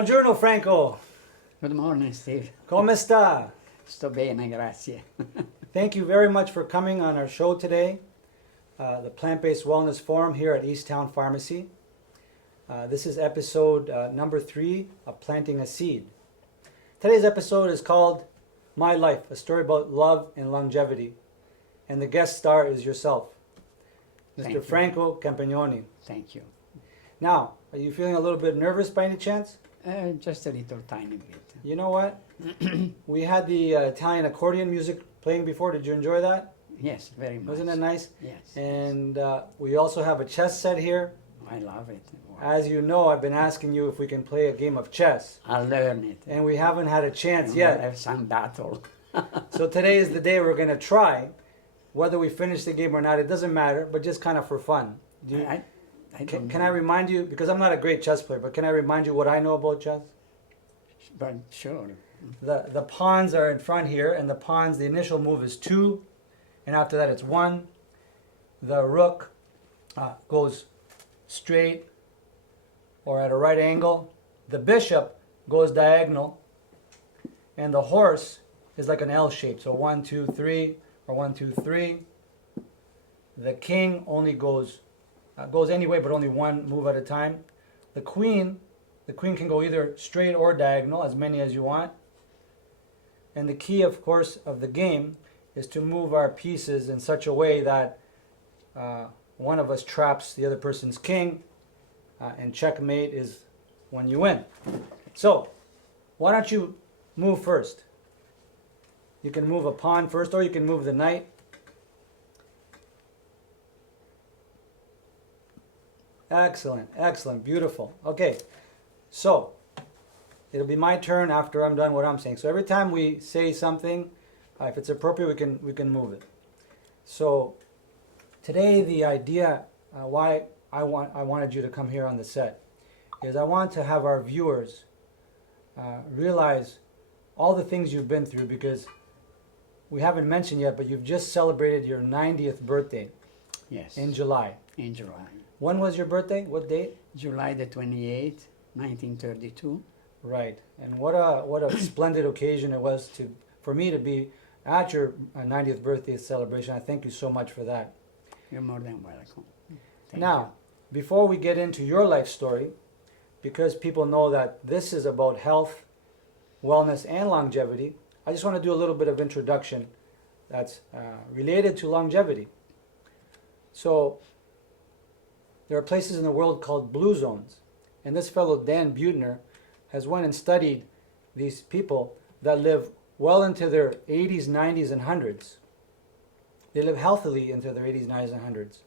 Buongiorno Franco. Good morning, Steve. Come sta? Sto bene, grazie. Thank you very much for coming on our show today, the Plant-Based Wellness Forum here at Easttown Pharmacy. This is episode number 3 of Planting a Seed. Today's episode is called My Life, a story about love and longevity. And the guest star is yourself, Mr. Franco Campagnoni. Thank you. Now, are you feeling a little bit nervous by any chance? Just a little tiny bit. You know what? We had the Italian accordion music playing before. Did you enjoy that? Yes, very much. Wasn't it nice? Yes. And we also have a chess set here. I love it. Wow. As you know, I've been asking you if we can play a game of chess. I'll learn it. And we haven't had a chance We'll yet. have some battle. So today is the day we're going to try. Whether we finish the game or not, it doesn't matter, but just kind of for fun. Can I remind you, because I'm not a great chess player, but can I remind you what I know about chess? But sure. The pawns are in front here, and the initial move is 2, and after that it's 1. The rook goes straight or at a right angle. The bishop goes diagonal, and the horse is like an L shape, so 1, 2, 3, or 1, 2, 3. The king only goes anyway, but only one move at a time. The queen can go either straight or diagonal, as many as you want. And the key, of course, of the game is to move our pieces in such a way that one of us traps the other person's king, and checkmate is when you win. So, why don't you move first? You can move a pawn first, or you can move the knight. Excellent, excellent, beautiful. Okay, so it'll be my turn after I'm done what I'm saying. So every time we say something, if it's appropriate, we can move it. So today the idea why I wanted you to come here on the set is I want to have our viewers realize all the things you've been through, because we haven't mentioned yet, but you've just celebrated your 90th birthday. Yes. In July. In July. When was your birthday? What date? July the 28th, 1932. Right. And what a splendid occasion it was for me to be at your 90th birthday celebration. I thank you so much for that. You're more than welcome. Now, before we get into your life story, because people know that this is about health, wellness, and longevity, I just want to do a little bit of introduction that's related to longevity. So, there are places in the world called blue zones. And this fellow, Dan Buettner, has went and studied these people that live well into their 80s, 90s, and 100s. They live healthily into their 80s, 90s, and 100s.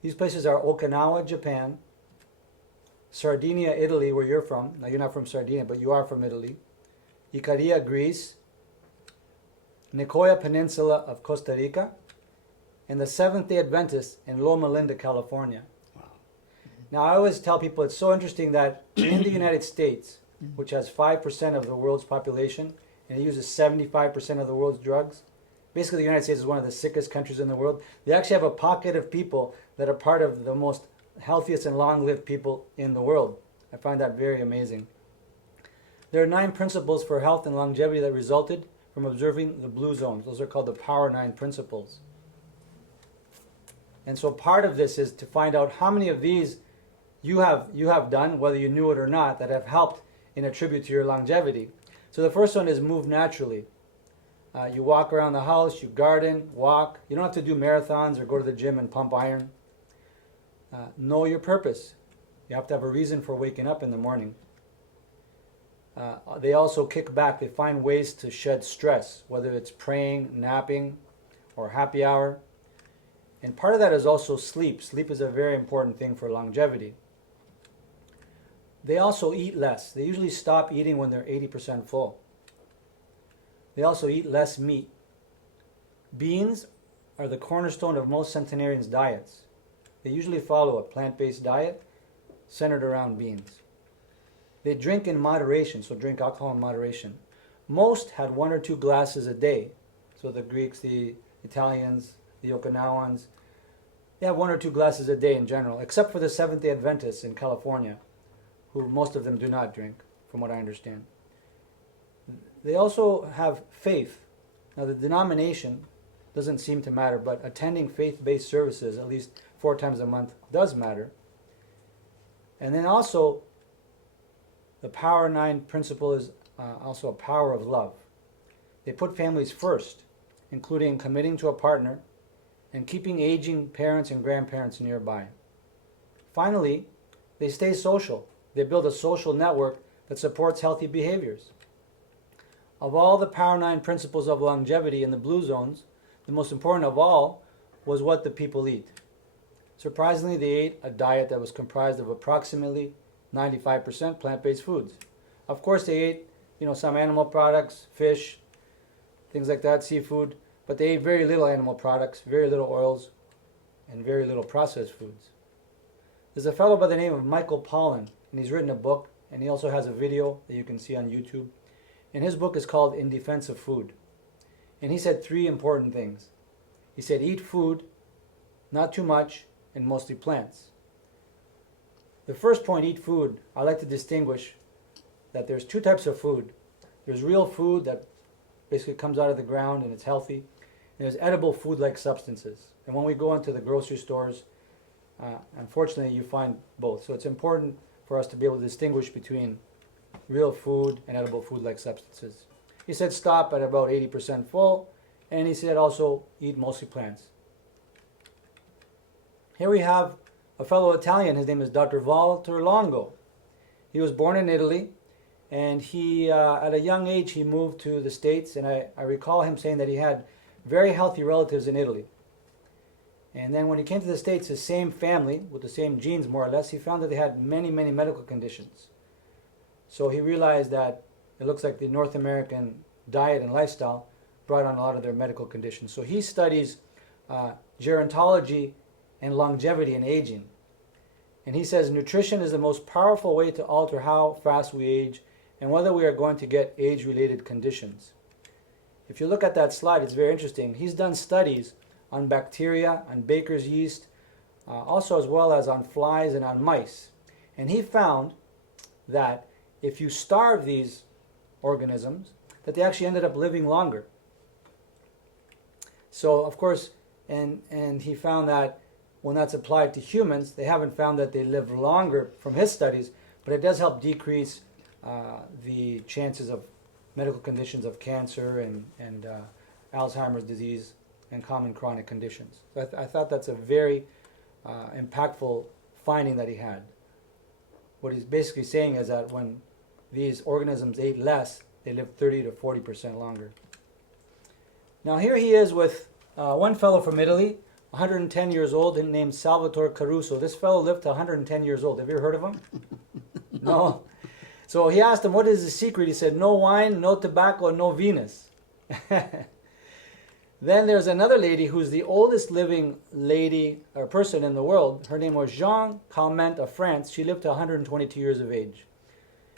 These places are Okinawa, Japan, Sardinia, Italy, where you're from. Now, you're not from Sardinia, but you are from Italy. Icaria, Greece. Nicoya Peninsula of Costa Rica. And the Seventh-day Adventists in Loma Linda, California. Wow. Now, I always tell people it's so interesting that in the United States, which has 5% of the world's population, and it uses 75% of the world's drugs, basically the United States is one of the sickest countries in the world. They actually have a pocket of people that are part of the most healthiest and long-lived people in the world. I find that very amazing. There are 9 principles for health and longevity that resulted from observing the blue zones. Those are called the Power 9 principles. And so part of this is to find out how many of these you have done, whether you knew it or not, that have helped in attribute to your longevity. So the first one is move naturally. You walk around the house, you garden, walk. You don't have to do marathons or go to the gym and pump iron. Know your purpose. You have to have a reason for waking up in the morning. They also kick back. They find ways to shed stress, whether it's praying, napping, or happy hour. And part of that is also sleep. Sleep is a very important thing for longevity. They also eat less. They usually stop eating when they're 80% full. They also eat less meat. Beans are the cornerstone of most centenarians' diets. They usually follow a plant-based diet centered around beans. They drink in moderation, so drink alcohol in moderation. Most had 1 or 2 glasses a day. So the Greeks, the Italians, the Okinawans, they have 1 or 2 glasses a day in general, except for the Seventh-day Adventists in California, who most of them do not drink, from what I understand. They also have faith. Now, the denomination doesn't seem to matter, but attending faith-based services at least 4 times a month does matter. And then also, the Power 9 principle is also a power of love. They put families first, including committing to a partner and keeping aging parents and grandparents nearby. Finally, they stay social. They build a social network that supports healthy behaviors. Of all the Power 9 principles of longevity in the blue zones, the most important of all was what the people eat. Surprisingly, they ate a diet that was comprised of approximately 95% plant-based foods. Of course, they ate, some animal products, fish, things like that, seafood, but they ate very little animal products, very little oils, and very little processed foods. There's a fellow by the name of Michael Pollan, and he's written a book, and he also has a video that you can see on YouTube. And his book is called In Defense of Food. And he said 3 important things. He said, eat food, not too much, and mostly plants. The first point, eat food, I like to distinguish that there's 2 types of food. There's real food that basically comes out of the ground and it's healthy. And there's edible food-like substances. And when we go into the grocery stores, unfortunately you find both. So it's important for us to be able to distinguish between real food and edible food-like substances. He said stop at about 80% full, and he said also eat mostly plants. Here we have a fellow Italian. His name is Dr. Walter Longo. He was born in Italy, and he, at a young age, he moved to the States, and I recall him saying that he had very healthy relatives in Italy. And then when he came to the States, his same family, with the same genes more or less, he found that they had many, many medical conditions. So he realized that it looks like the North American diet and lifestyle brought on a lot of their medical conditions. So he studies gerontology and longevity and aging. And he says nutrition is the most powerful way to alter how fast we age and whether we are going to get age-related conditions. If you look at that slide, it's very interesting. He's done studies on bacteria, on baker's yeast, also as well as on flies and on mice. And he found that if you starve these organisms, that they actually ended up living longer. So, of course, and he found that when that's applied to humans, they haven't found that they live longer from his studies, but it does help decrease the chances of medical conditions of cancer and Alzheimer's disease and common chronic conditions. So I thought that's a very impactful finding that he had. What he's basically saying is that when these organisms ate less, they lived 30 to 40% longer. Now here he is with one fellow from Italy, 110 years old, named Salvatore Caruso. This fellow lived to 110 years old. Have you ever heard of him? No? So he asked him, what is the secret? He said, no wine, no tobacco, no Venus. Then there's another lady who's the oldest living lady or person in the world. Her name was Jeanne Calment of France. She lived to 122 years of age.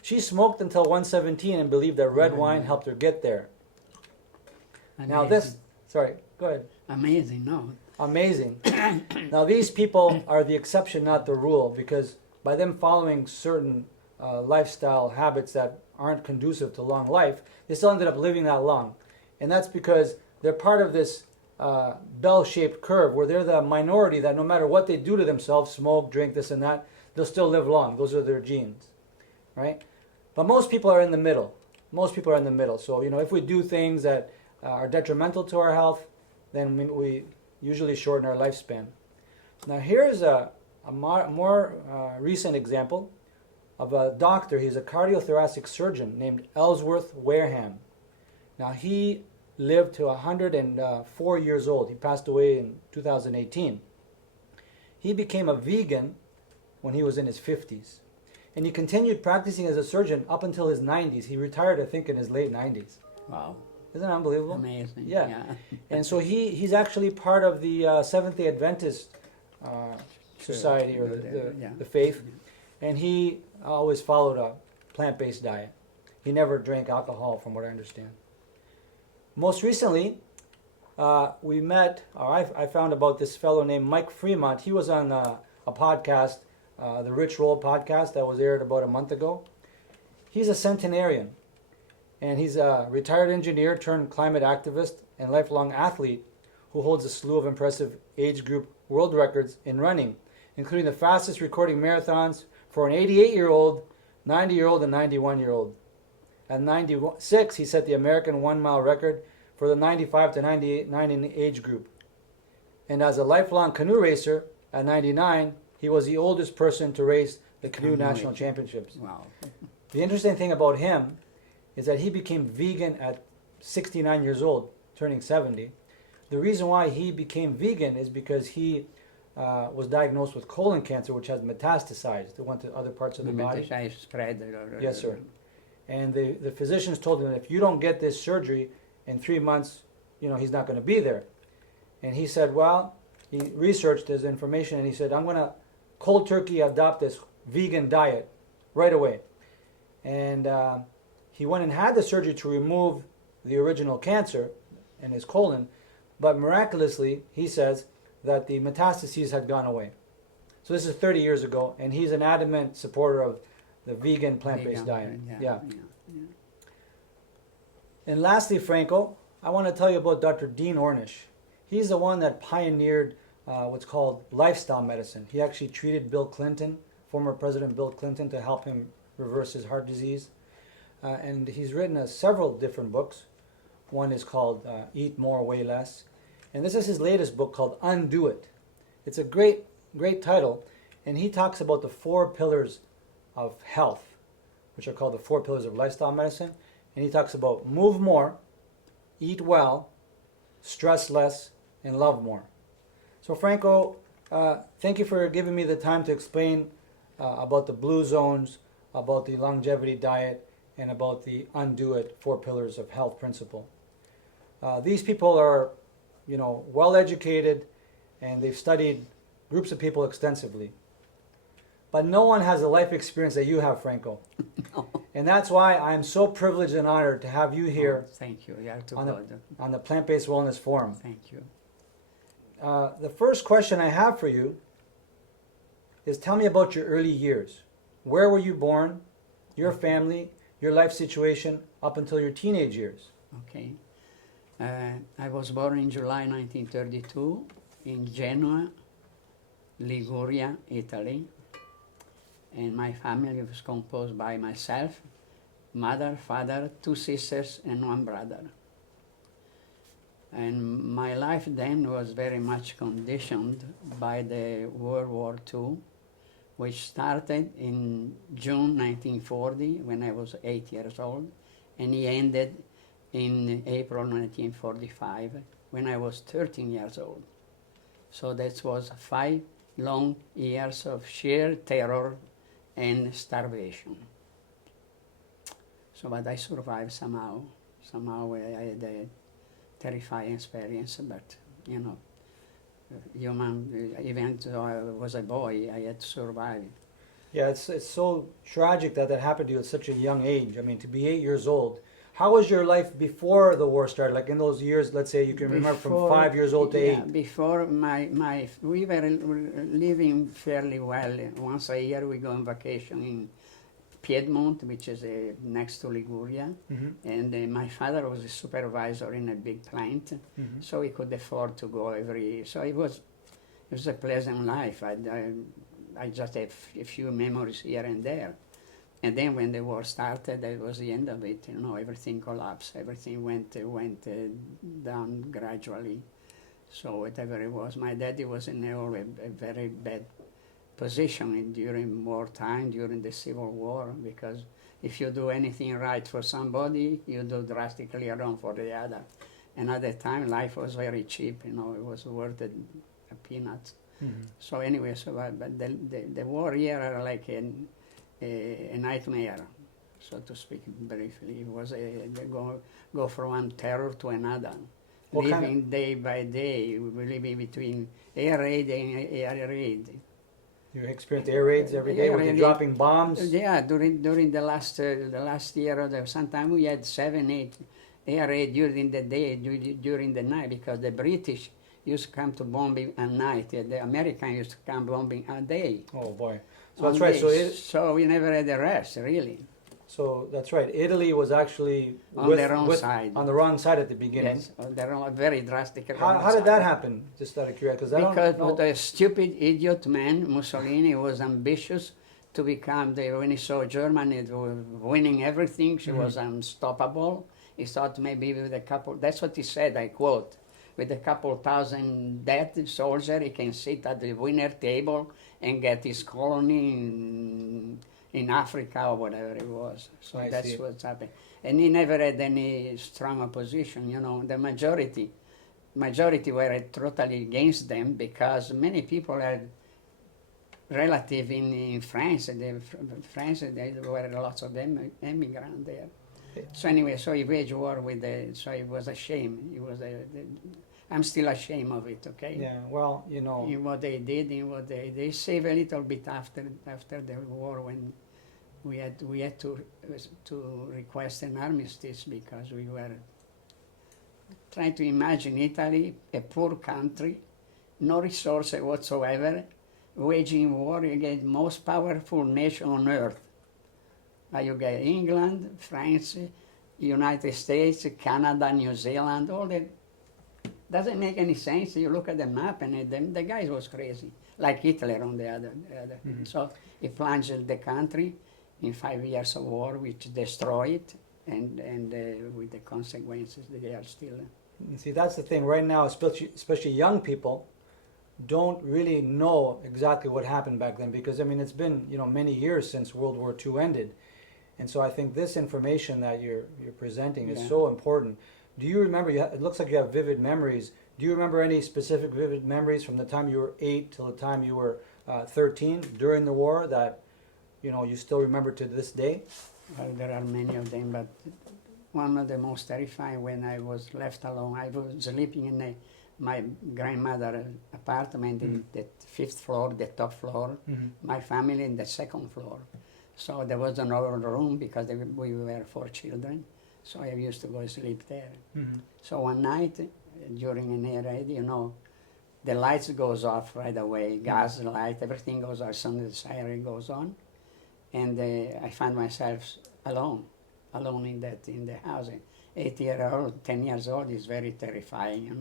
She smoked until 117 and believed that red wine helped her get there. Amazing. Now this, sorry, go ahead. Amazing, no? Amazing. Now these people are the exception, not the rule, because by them following certain lifestyle habits that aren't conducive to long life, they still ended up living that long. And that's because they're part of this bell-shaped curve where they're the minority that no matter what they do to themselves, smoke, drink, this and that, they'll still live long. Those are their genes, right? But most people are in the middle. Most people are in the middle. So, if we do things that are detrimental to our health, then we usually shorten our lifespan. Now here's a more recent example of a doctor. He's a cardiothoracic surgeon named Ellsworth Wareham. Now he lived to 104 years old. He passed away in 2018. He became a vegan when he was in his 50s. And he continued practicing as a surgeon up until his 90s. He retired, I think, in his late 90s. Wow. Isn't that unbelievable? Amazing. Yeah. And so he's actually part of the Seventh-day Adventist society or the faith. And he always followed a plant-based diet. He never drank alcohol, from what I understand. Most recently, I found about this fellow named Mike Fremont. He was on a podcast the Rich Roll podcast that was aired about a month ago. He's a centenarian, and he's a retired engineer turned climate activist and lifelong athlete who holds a slew of impressive age group world records in running, including the fastest recording marathons for an 88-year-old, 90-year-old, and 91-year-old. At 96, he set the American 1-mile record for the 95 to 99 age group. And as a lifelong canoe racer, at 99, he was the oldest person to race the Canoe National Championships. Wow. The interesting thing about him is that he became vegan at 69 years old, turning 70. The reason why he became vegan is because he was diagnosed with colon cancer, which has metastasized. It went to other parts of the body. Metastasized spread. Yes, sir. And the physicians told him that if you don't get this surgery in 3 months, he's not going to be there. And he said, well, he researched his information and he said, I'm going to cold turkey adopt this vegan diet right away. And he went and had the surgery to remove the original cancer in his colon, but miraculously, he says that the metastases had gone away. So this is 30 years ago, and he's an adamant supporter of the vegan plant-based diet. Yeah. And lastly, Franco, I want to tell you about Dr. Dean Ornish. He's the one that pioneered what's called lifestyle medicine. He actually treated Bill Clinton, former President Bill Clinton, to help him reverse his heart disease. And he's written several different books. One is called Eat More, Weigh Less. And this is his latest book called Undo It. It's a great title. And he talks about the 4 pillars of health, which are called the 4 pillars of lifestyle medicine. And he talks about move more, eat well, stress less, and love more. So Franco, thank you for giving me the time to explain about the blue zones, about the longevity diet, and about the Undo It 4 pillars of health principle. These people are, well educated, and they've studied groups of people extensively. But no one has the life experience that you have, Franco. No. And that's why I'm so privileged and honored to have you here Thank you. You are too on good. the Plant-Based Wellness Forum. Thank you. The first question I have for you is, tell me about your early years. Where were you born, your family, your life situation up until your teenage years? Okay. I was born in July 1932 in Genoa, Liguria, Italy. And my family was composed by myself, mother, father, 2 sisters, and 1 brother. And my life then was very much conditioned by the World War II, which started in June 1940 when I was 8 years old, and he ended in April 1945 when I was 13 years old. So that was 5 long years of sheer terror and starvation. So, but I survived somehow. Somehow I had a terrifying experience, but even though I was a boy, I had to survive. Yeah, it's so tragic that happened to you at such a young age. I mean, to be 8 years old. How was your life before the war started? Like in those years, let's say you can remember from 5 years old to 8. Before we were living fairly well. Once a year we go on vacation in Piedmont, which is next to Liguria. Mm-hmm. And my father was a supervisor in a big plant, Mm-hmm. so he could afford to go so it was a pleasant life. I just have a few memories here and there. And then when the war started, that was the end of it. Everything collapsed. Everything went down gradually. So whatever it was, my daddy was in a very bad position during wartime, during the Civil War, because if you do anything right for somebody, you do drastically wrong for the other. And at that time, life was very cheap. It was worth a peanuts. Mm-hmm. So anyway, but the war here are like a nightmare, so to speak briefly. It was go from one terror to another. Living day by day, living between air raid and air raid. You experienced air raids every day? Were you dropping bombs? Yeah, during the last year, sometimes we had 7, 8 air raids during the day, during the night, because the British used to come to bombing at night. The Americans used to come bombing at day. Oh boy. So that's right. So we never had a rest, really. So that's right. Italy was actually On the wrong side. On the wrong side at the beginning. Yes, on the wrong, very drastic. How did that happen? Just out of curiosity, Because the stupid idiot man Mussolini was ambitious to become when he saw Germany winning everything, she was unstoppable. He thought maybe with a couple. That's what he said. I quote. With a couple thousand dead soldiers, he can sit at the winner table and get his colony in Africa or whatever it was. So that's what's happened. And he never had any strong opposition. You know, the majority were totally against them because many people had relatives in France. There were lots of them immigrants there. So anyway, so he waged war so it was a shame. I'm still ashamed of it, okay? Yeah, well, you know. In what they did, they saved a little bit after the war when we had to request an armistice because we were trying to imagine Italy, a poor country, no resources whatsoever, waging war against the most powerful nation on earth. You get England, France, United States, Canada, New Zealand, all that. Doesn't make any sense. You look at the map and the guy was crazy, like Hitler on the other. So he plunged the country in 5 years of war, which destroyed it, and with the consequences, they are still. See, that's the thing. Right now, especially young people, don't really know exactly what happened back then because I mean it's been many years since World War II ended, and so I think this information that you're presenting is so important. Do you remember? It looks like you have vivid memories. Do you remember any specific vivid memories from the time you were 8 till the time you were 13 during the war that you still remember to this day? Well, there are many of them, but one of the most terrifying when I was left alone. I was sleeping in my grandmother's apartment in the 5th floor, the top floor. My family in the 2nd floor. So there was another room because we were 4 children. So I used to go sleep there. So one night during an air raid, the lights goes off right away, gas light, everything goes off, suddenly the siren goes on. And I found myself alone in the house. 8-year-old, 10 years old is very terrifying,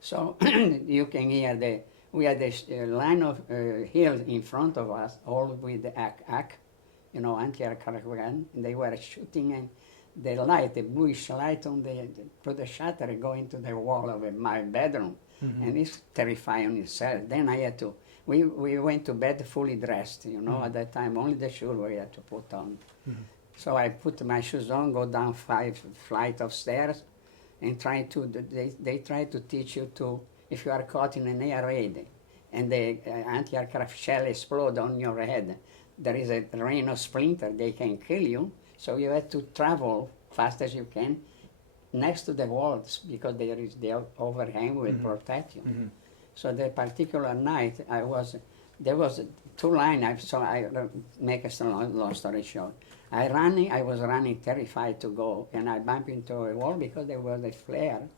So you can hear we had a line of hills in front of us, all with the AK, anti-aircraft gun, and they were shooting and the light, the bluish light put the shutter going to the wall of my bedroom. And it's terrifying in itself. Then I had to, we went to bed fully dressed, at that time, only the shoes we had to put on. So I put my shoes on, go down 5 flights of stairs, and they try to teach you if you are caught in an air raid, and the anti-aircraft shell explode on your head, there is a rain of splinters, they can kill you. So you have to travel fast as you can next to the walls because there is the overhang will protect you. So that particular night, there was 2 lines, so I make a long story short. I was running terrified to go, and I bumped into a wall because there was a flare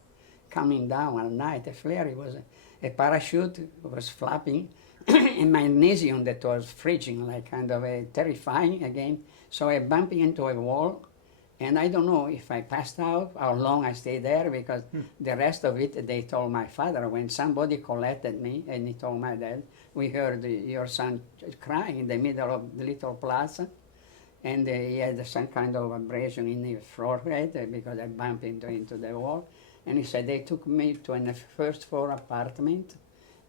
coming down at night. A flare, it was a parachute was flapping, and magnesium that was freezing, like kind of a terrifying again. So I bumped into a wall, and I don't know if I passed out, how long I stayed there, because the rest of it, they told my father. When somebody collected me, and he told my dad, we heard your son crying in the middle of the little plaza, and he had some kind of abrasion in his forehead because I bumped into the wall. And he said they took me to a 1st floor apartment,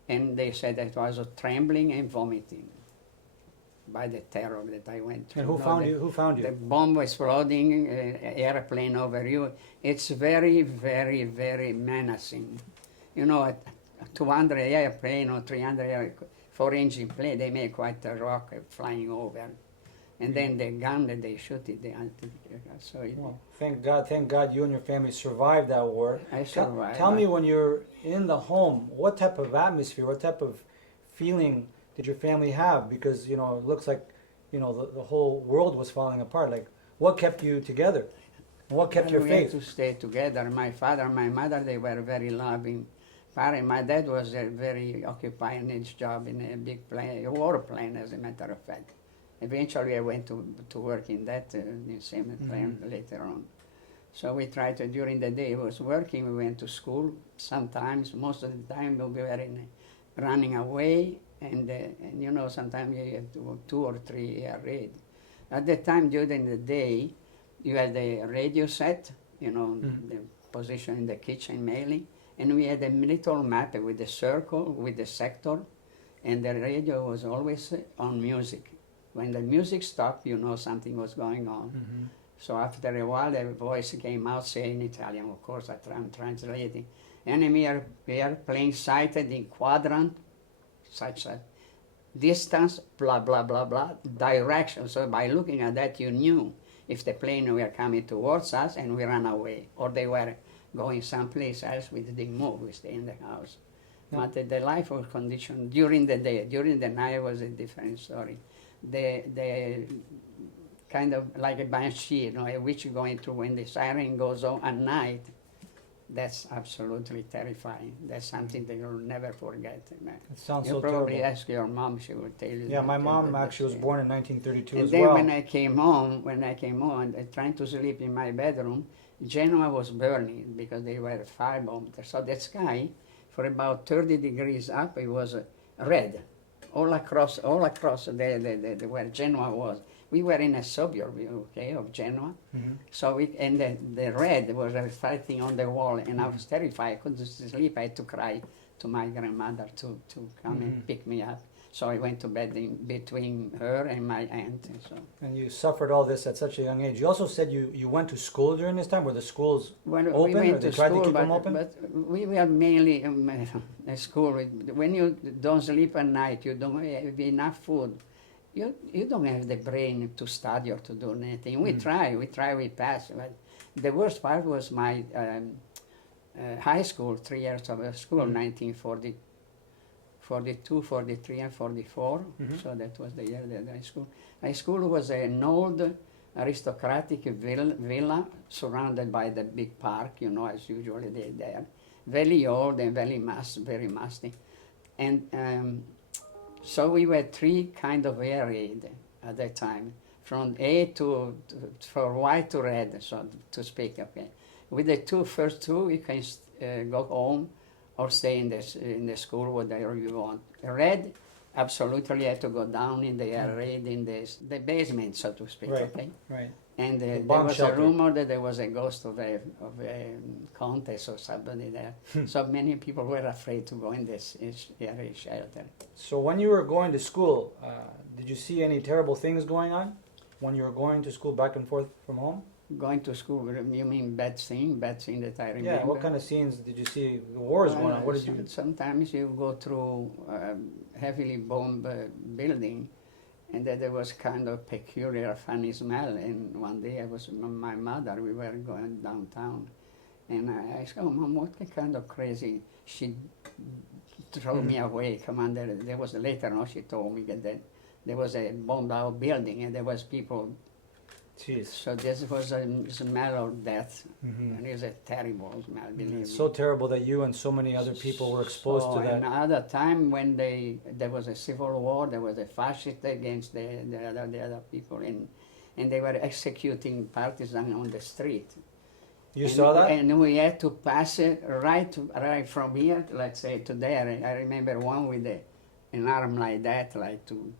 and they said I was trembling and vomiting by the terror that I went through. And who found you? The bomb exploding, airplane over you. It's very, very, very menacing. A 200 airplane or 300 4-engine plane, they make quite a rock flying over. And then the gun that they shoot it, thank God you and your family survived that war. I survived. Tell me, when you're in the home, what type of atmosphere, what type of feeling did your family have? Because, it looks like, the whole world was falling apart. Like, what kept you together? What kept your faith? We had to stay together. My father and my mother, they were very loving parent. My dad was very occupied in his job in a big plane, a war plane, as a matter of fact. Eventually, I went to work in that in same plane later on. So we tried to, during the day, I was working, we went to school. Sometimes, most of the time, we were running away, and you know, sometimes you had 2 or 3 year read. At the time, during the day, you had the radio set, you know, the position in the kitchen mainly, and we had a little map with the circle, with the sector, and the radio was always on music. When the music stopped, you know something was going on. So after a while, a voice came out saying in Italian, of course, I'm translating. Enemy airplane sighted in quadrant, such a distance, blah, blah, blah, blah, direction. So by looking at that, you knew if the plane were coming towards us and we ran away, or they were going someplace else, we didn't move, we stayed in the house. But the life was conditioned during the day. During the night was a different story. The kind of like a banshee, you know, which you're going through when the siren goes on at night, that's absolutely terrifying. That's something that you'll never forget. It sounds you so probably terrible. ask your mom, she will tell you. Yeah, that my mom that actually was born in 1932 and as then well. when I came home, trying to sleep in my bedroom, Genoa was burning because they were firebombed. So the sky, for about 30 degrees up, it was red, all across where Genoa was. We were in a suburb, okay, of Genoa. So the red was reflecting on the wall, and I was terrified. I couldn't sleep. I had to cry to my grandmother to come and pick me up. So I went to bed in between her and my aunt. And so. And you suffered all this at such a young age. You also said you went to school during this time. Were the schools Well, open, we went or they to tried school, to keep them open? but we were mainly at school. When you don't sleep at night, you don't have enough food. You don't have the brain to study or to do anything. We try, we pass. But the worst part was my high school, 3 years of school, 1942, 43, and 44. So that was the year that high school. High school was an old aristocratic villa surrounded by the big park, you know, as usually they there. Very old and very musty. And so we were 3 kind of areas at that time, from A from white to red, so to speak. Okay, with the first two, you can go home or stay in the school, whatever you want. Red, absolutely, you had to go down in the area, in the basement, so to speak. Right. Okay, Right. and The there bomb was shelter. a rumor that there was a ghost of a countess or somebody there. So many people were afraid to go in this area shelter. So when you were going to school, did you see any terrible things going on when you were going to school back and forth from home? Going to school, you mean bad thing that I remember? Yeah, what kind of scenes did you see? The war is going on. What did you... Sometimes you go through heavily bombed building, and then there was kind of peculiar funny smell. And one day I was with my mother, we were going downtown, and I said, "Oh, Mom, what kind of crazy?" She threw me away. Commander, there was later on she told me that there was a bombed out building and there was people. Jeez. So this was a smell of death, and it was a terrible smell, believe me. It's so terrible that you and so many other people were exposed to that. Another time when there was a civil war, there was a fascist against the other people, and they were executing partisans on the street. You saw that? And we had to pass it right from here, let's say, to there. I remember one with an arm like that, like to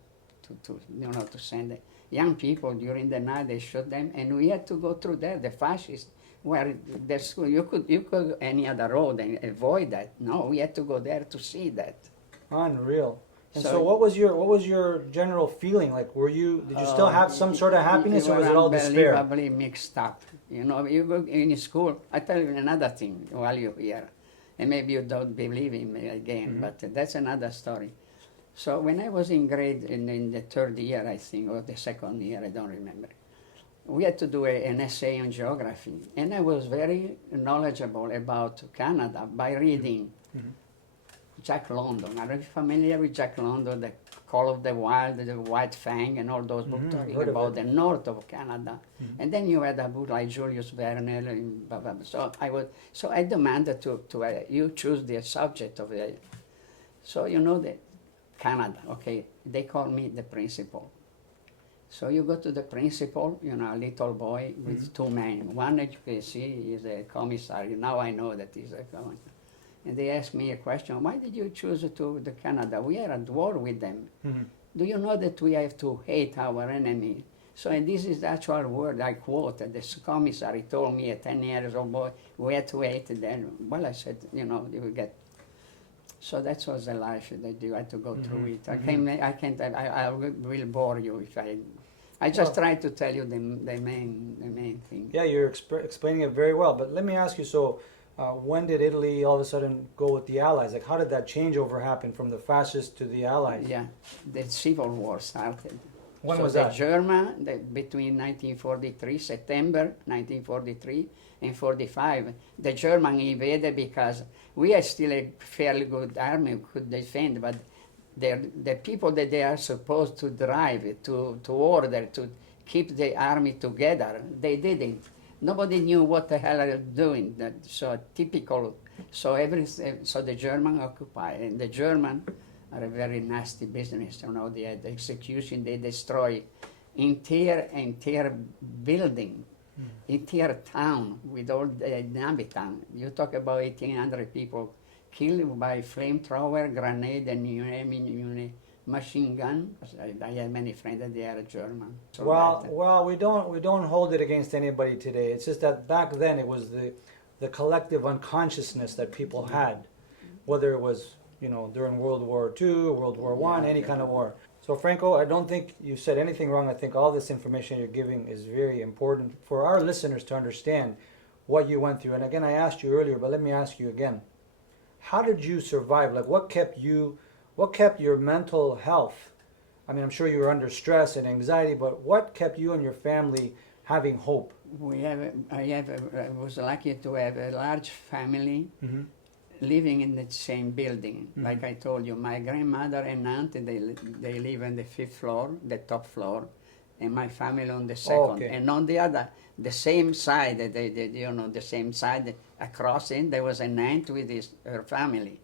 send it. Young people during the night, they shot them, and we had to go through there. The fascists were the school. You could any other road and avoid that. No, we had to go there to see that. Unreal. And so what was your general feeling? Like, did you still have some sort of happiness, or was it all despair? Unbelievably mixed up. You know, you go in school. I tell you another thing while you're here, and maybe you don't believe in me again, but that's another story. So when I was in the 3rd year, I think, or the 2nd year, I don't remember, we had to do an essay on geography. And I was very knowledgeable about Canada by reading Jack London. Are you familiar with Jack London, the Call of the Wild, the White Fang, and all those books talking heard of about it. the north of Canada? And then you had a book like Julius Verne, and blah, blah, blah. So I demanded to you choose the subject of it. So you know that Canada, okay, they call me the principal. So you go to the principal, you know, a little boy with two men. One, as you can see, is a commissary. Now I know that he's a commissary. And they asked me a question, why did you choose to the Canada? We are at war with them. Do you know that we have to hate our enemy? So, and this is the actual word I quoted. This commissary told me, a 10 years old boy, we had to hate them. Well, I said, you know, you will get. So that was the life that you had to go through it. I will bore you if I just try to tell you the main thing. Yeah, you're explaining it very well. But let me ask you, so when did Italy all of a sudden go with the Allies? Like, how did that changeover happen from the fascists to the Allies? Yeah, the Civil War started. When so was the that? German, between 1943, September 1943 and 45, the German invaded because we had still a fairly good army who could defend, but the people that they are supposed to drive, to order, to keep the army together, they didn't. Nobody knew what the hell they were doing. So typical. So the German occupied, and the German are a very nasty business. You know, they had execution. They destroy entire building, entire town with all the inhabitants. You talk about 1,800 people killed by flamethrower, grenade, and machine gun. I have many friends that they are German. So well, we don't hold it against anybody today. It's just that back then it was the collective unconsciousness that people had, whether it was, you know, during World War II, World War I, any kind of war. So Franco, I don't think you said anything wrong. I think all this information you're giving is very important for our listeners to understand what you went through. And again, I asked you earlier, but let me ask you again. How did you survive? Like, what kept your mental health? I mean, I'm sure you were under stress and anxiety, but what kept you and your family having hope? I was lucky to have a large family living in the same building. Like I told you, my grandmother and aunt, they live on the 5th floor, the top floor, and my family on the 2nd. And on the other, the same side, the same side across it, there was an aunt with her family.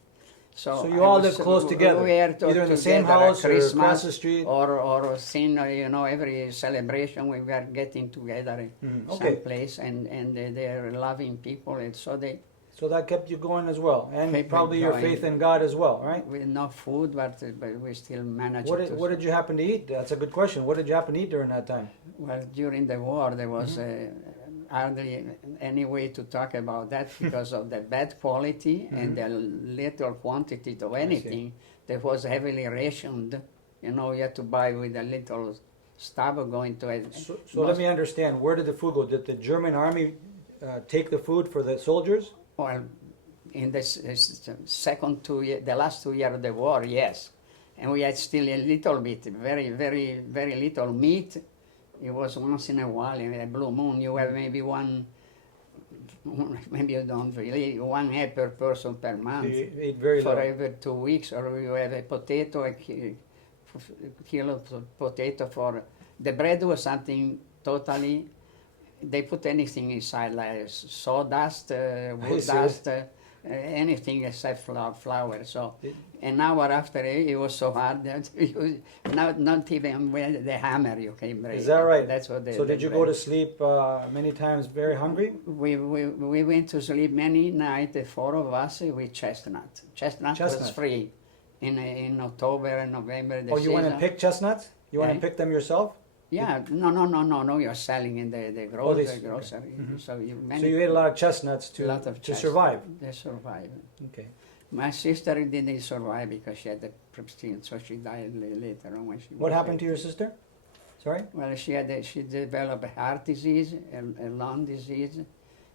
So you all live close together, either in the same house or across the street? Or seeing, every celebration we were getting together in some place, and they're loving people, and so that kept you going as well, and probably your going. faith in God as well, right? With no food, but we still managed What did you happen to eat? That's a good question. What did you happen to eat during that time? Well, during the war, there was hardly any way to talk about that because of the bad quality and the little quantity of anything that was heavily rationed. You had to buy with a little stuff going to it. So let me understand, where did the food go? Did the German army take the food for the soldiers? Well, in the last 2 years of the war, yes. And we had still a little bit, very, very, very little meat. It was once in a while, in a blue moon, you have maybe maybe you don't really, 1 egg per person per month. So you ate very for little. every 2 weeks, or you have a potato, a kilo of potato for, the bread was something totally, they put anything inside, like sawdust, wood dust, anything except flour. So, an hour after it was so hard that not even with the hammer you can break. Is that right? That's what they. So did you go to sleep many times very hungry? We went to sleep many nights, the 4 of us, with chestnut. Chestnut was free in October and November. You went and picked chestnuts? You went and picked them yourself? Yeah, no, you're selling in the grocery. So you ate a lot of chestnuts to survive? They survived. Okay. My sister didn't survive because she had the pristine, so she died later on when she. What happened to your sister? Sorry? Well, she developed a heart disease, a lung disease,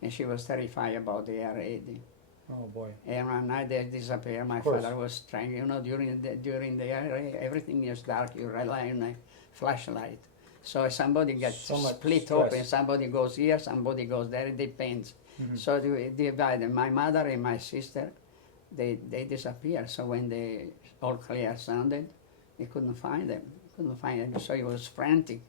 and she was terrified about the air raid. Oh boy. And one night they disappeared. My father was trying, during the air raid, everything is dark. You rely on a flashlight. So if somebody gets split open, somebody goes here, somebody goes there, it depends. So we divided. My mother and my sister they disappeared. So when the all clear sounded, he couldn't find them. So he was frantic.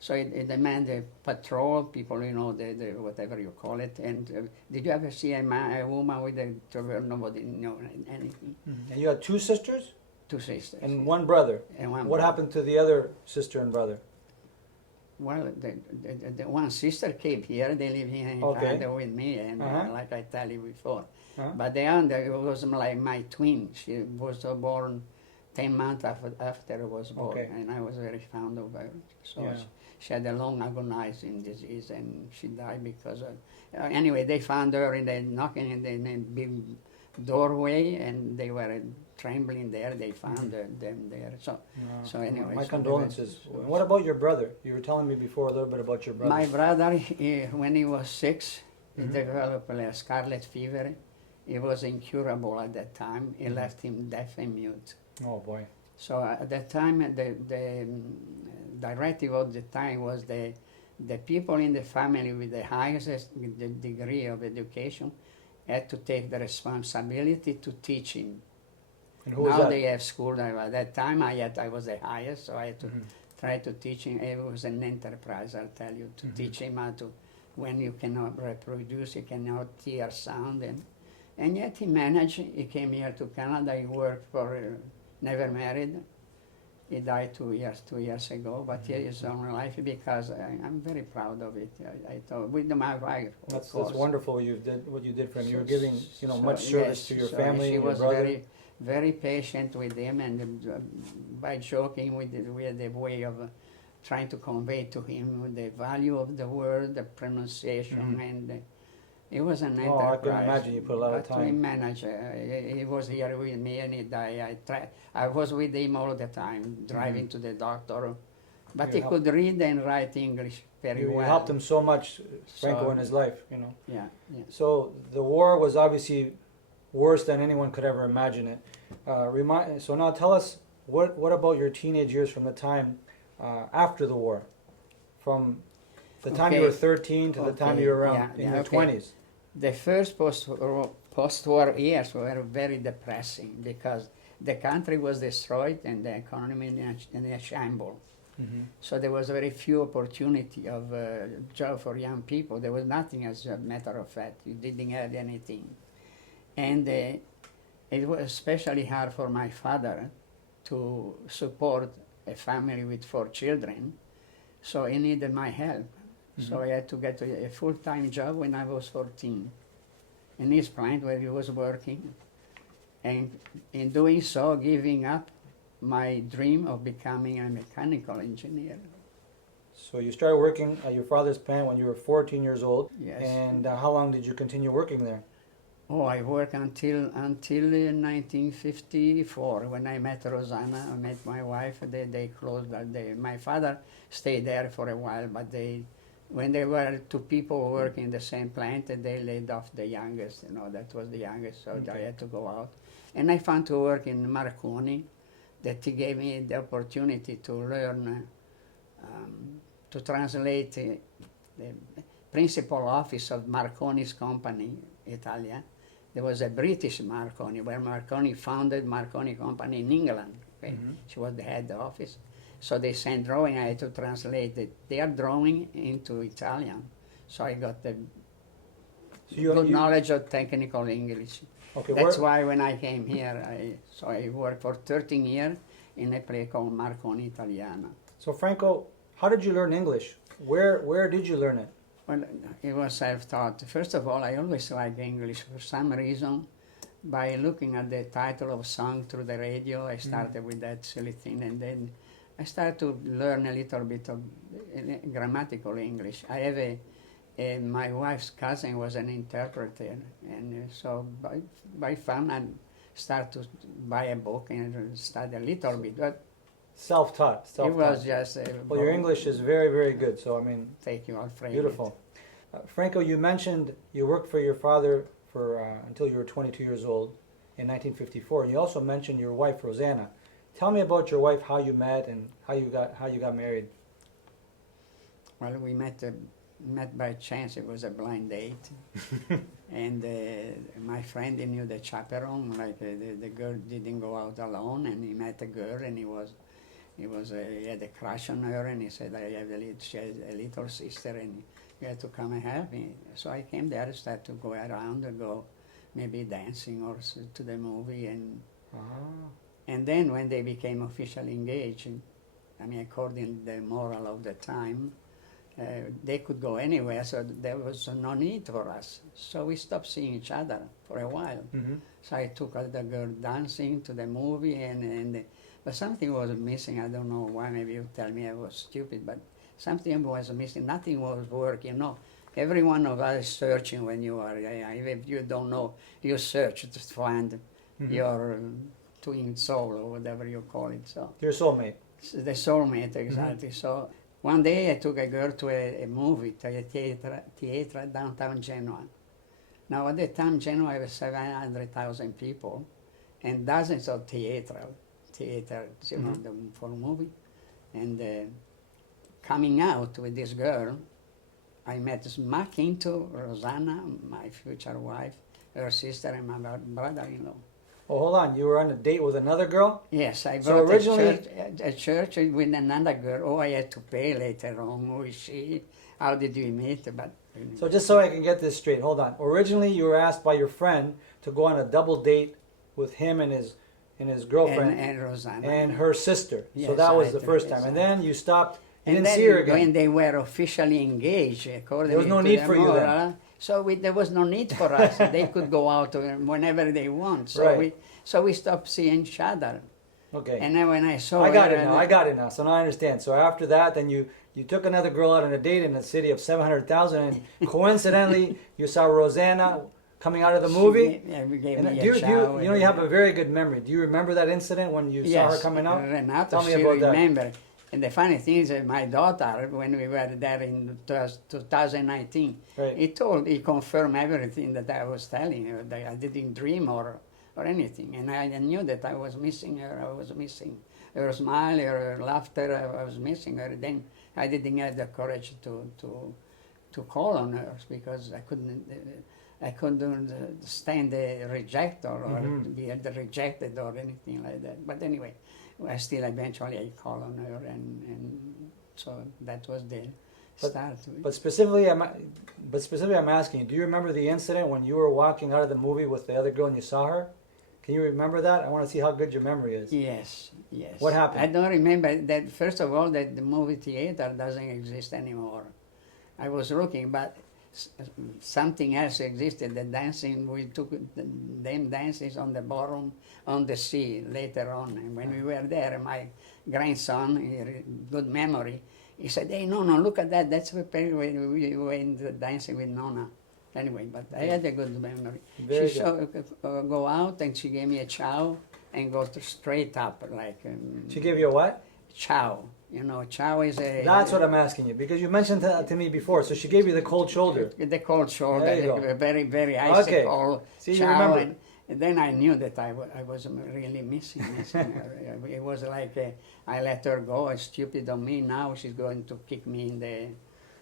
So it demanded patrol people, you know, the whatever you call it. And did you ever see a woman with a turban? Nobody knew anything. And you had two sisters? 2 sisters. And one brother. And one What brother. happened to the other sister and brother? Well, the one sister came here. They live here in Okay. Canada with me, and Uh-huh. like I tell you before. Huh? But the other was like my twin. She was born 10 months after I was born, Okay. and I was very fond of her. So Yeah. she had a long agonizing disease, and she died because of. Anyway, they found her knocking in the big doorway, and they were trembling there. They found them there. So anyway, My so condolences. so- What about your brother? You were telling me before a little bit about your brother. My brother, when he was 6, he Mhm. developed a scarlet fever. It was incurable at that time. It left him deaf and mute. Oh boy. So at that time, the directive of the time was the people in the family with the highest degree of education had to take the responsibility to teach him. And who was Now that? they have school. At that time, I was the highest, so I had to Mhm. try to teach him. It was an enterprise, I'll tell you, to Mhm. teach him how to, when you cannot reproduce, you cannot hear sound. And yet he managed. He came here to Canada. He worked for, never married. He died 2 years ago, but he is on life because I'm very proud of it. I thought, with my wife, of That's course. wonderful. What you did for him. You were So- giving much service yes, to your so family she and your was brother. very, very patient with him, and by joking, we had a way of trying to convey to him the value of the word, the pronunciation, Mhm. and it was an Oh, enterprise. I can imagine you put a lot of But we time. managed. He was here with me, and he died. I was with him all the time, driving Mhm. to the doctor. But You he help- could read and write English very You well. helped him so much, Franco, So- in his life. Yeah, yeah. So the war was obviously worse than anyone could ever imagine it. So now tell us, what about your teenage years from the time after the war? From the time you Okay. were 13 to the time Okay, you were around yeah, in yeah, your okay. 20s. The first post-war years were very depressing because the country was destroyed and the economy in a shambles. Mm-hmm. So there was very few opportunity of job for young people. There was nothing, as a matter of fact. You didn't have anything. And it was especially hard for my father to support a family with 4 children. So he needed my help. So Mhm. I had to get a full-time job when I was 14 in his plant where he was working. And in doing so, giving up my dream of becoming a mechanical engineer. So you started working at your father's plant when you were 14 years old. Yes. And how long did you continue working there? Oh, I worked until 1954 when I met Rosanna. I met my wife. They closed that day. My father stayed there for a while, but when there were 2 people working in the same plant, they laid off the youngest. That was the youngest, so Okay. I had to go out. And I found to work in Marconi. That he gave me the opportunity to learn to translate the principal office of Marconi's company, Italia. There was a British Marconi, where Marconi founded Marconi Company in England. Okay? Mhm. She was the head office. So they sent drawing, I had to translate their drawing into Italian. So I got the So good knowledge of technical English. Okay, That's where, why when I came here, I worked for 13 years in a place called Marconi Italiana. So Franco, how did you learn English? Where did you learn it? Well, it was self-taught. First of all, I always liked English for some reason. By looking at the title of song through the radio, I started with that silly thing, and then I started to learn a little bit of grammatical English. I have my wife's cousin was an interpreter, and so by fun I started to buy a book and study a little bit. But Self-taught. it was just Well, your English is very, very good. So I mean, Thank you, Alfred. beautiful. Franco, you mentioned you worked for your father for until you were 22 years old in 1954. You also mentioned your wife, Rosanna. Tell me about your wife, how you met, and how you got married. Well, we met met by chance. It was a blind date. And my friend, he knew the chaperone, like the girl didn't go out alone, and he met a girl, and he had a crush on her, and he said, she has a little sister, and you have to come and help me. So I came there, started to go around and go maybe dancing or to the movie, and and then when they became officially engaged, I mean, according to the moral of the time, they could go anywhere, so there was no need for us. So we stopped seeing each other for a while. So I took the girl dancing to the movie, but something was missing. I don't know why. Maybe you tell me I was stupid, but something was missing. Nothing was working. You know, every one of us is searching when you are. If you don't know, you search to find your twin soul or whatever you call it. So your soulmate. The soulmate, exactly. So one day I took a girl to a movie, to a theater downtown Genoa. Now at the time Genoa was 700,000 people and dozens of theaters, you know, for movie. And coming out with this girl, I met smack into Rosanna, my future wife, her sister, and my brother-in-law. Oh, hold on. You were on a date with another girl? Yes, I So brought originally- a church with another girl. Oh, I had to pay later on. Who is she? How did we meet? But So just so I can get this straight, hold on. Originally, you were asked by your friend to go on a double date with him and his girlfriend and Rosanna and her sister. So Yes, that was I the think, first time. yes, And then you stopped. You and didn't then see her again. when they were officially engaged, according There was no to need the for you then. moral, so there was no need for us. They could go out whenever they want. So Right. we stopped seeing each other. Okay. And then when I saw I got her, it now. I got it now. So now I understand. So after that, then you took another girl out on a date in a city of 700,000, and coincidentally, you saw Rosanna coming out of the movie. She gave And me do a you, chow. you know, you have a very good memory. Do you remember that incident when you saw her coming out? Renato, Tell me she about that. remember. And the funny thing is that my daughter, when we were there in 2019, Right. he confirmed everything that I was telling her, that I didn't dream or anything. And I knew that I was missing her. I was missing her smile, her laughter. I was missing her. Then I didn't have the courage to call on her because I couldn't stand the rejecter or to be rejected or anything like that. But anyway, I still eventually call on her, and so that was the start. But specifically, I'm asking you. Do you remember the incident when you were walking out of the movie with the other girl and you saw her? Can you remember that? I want to see how good your memory is. Yes, yes. What happened? I don't remember that. First of all, that the movie theater doesn't exist anymore. I was looking, but something else existed. The dancing, we took them dances on the bottom, on the sea later on. And when we were there, my grandson, good memory, he said, "Hey, Nonna, look at that. That's the period when we went dancing with Nonna." Anyway, but I had a good memory. Very She go out and she gave me a chow and go straight up like. She gave you a what? Chow. You know, chow is a. That's what I'm asking you, because you mentioned that to me before. So she gave you the cold shoulder. The cold shoulder, There you go. a very, very icy Okay. cold See, you chow. remember. And then I knew that I was really missing her. It was like I let her go, stupid on me. Now she's going to kick me in the.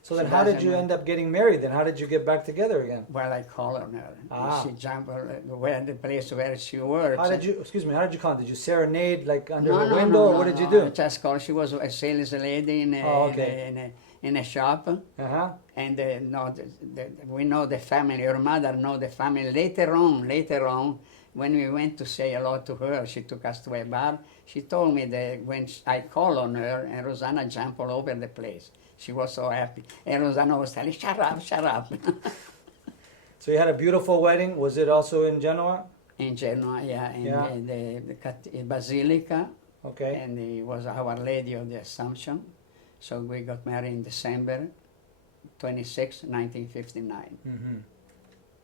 So then She how did doesn't you know. end up getting married then? How did you get back together again? Well, I called on her. Ah. She jumped where the place where she works. How did you, how did you call it? Did you serenade like under No, the no, window, no, or no, what did you no. do? I just called. She was a sales lady in a shop. Uh-huh. And we know the family, her mother know the family. Later on, when we went to say hello to her, she took us to a bar. She told me that when I called on her, and Rosanna jumped all over the place. She was so happy. And Rosanna was telling, shut up. So you had a beautiful wedding. Was it also in Genoa? In Genoa, yeah, in Yeah. the Basilica. Okay. And it was Our Lady of the Assumption. So we got married in December 26, 1959. Mm-hmm.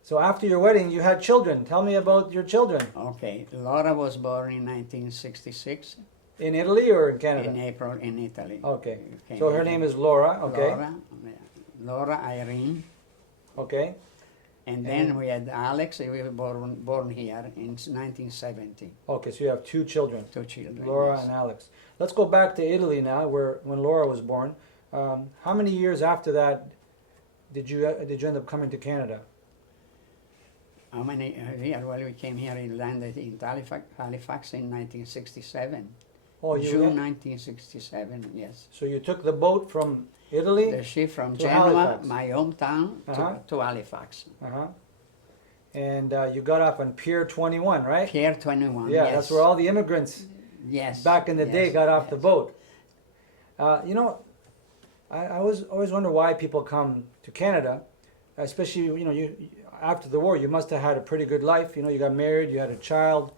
So after your wedding, you had children. Tell me about your children. Okay, Laura was born in 1966 In Italy or in Canada? in April in Italy. Okay. Okay. So her name is Laura. Okay. Laura Irene. Okay. And then we had Alex, he was born here in 1970. Okay. So you have two children, 2 children. Laura yes. and Alex. Let's go back to Italy now, when Laura was born. How many years after that did you end up coming to Canada? How many years? Well, we came here, we landed in Halifax in 1967. Oh, June 1967, yes. So you took the boat from Italy? The ship from to Genoa, Halifax. my hometown, Uh-huh. to Halifax. Uh-huh. And you got off on Pier 21, right? Pier 21, Yeah, yes. that's where all the immigrants Yes. back in the day yes, got off yes. the boat. You know, I always wonder why people come to Canada, especially, you know, you after the war, you must have had a pretty good life. You know, you got married, you had a child,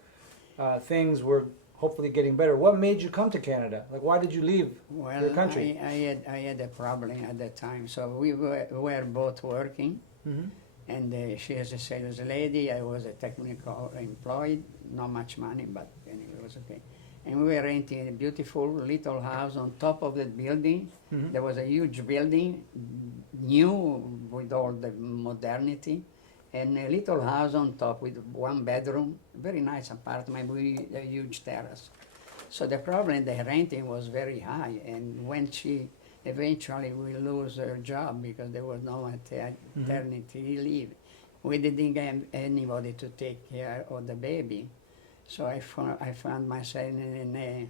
things were hopefully getting better. What made you come to Canada? Like, why did you leave your country? I had a problem at that time. So we were both working, Mm-hmm. and she was a sales lady. I was a technical employed, not much money, but anyway, it was okay. And we were renting a beautiful little house on top of the building. Mm-hmm. There was a huge building, new with all the modernity, and a little house on top with one bedroom, very nice apartment with a huge terrace. So the problem, the renting was very high, and when she eventually will lose her job because there was no maternity leave, we didn't have anybody to take care of the baby. So I found myself in a,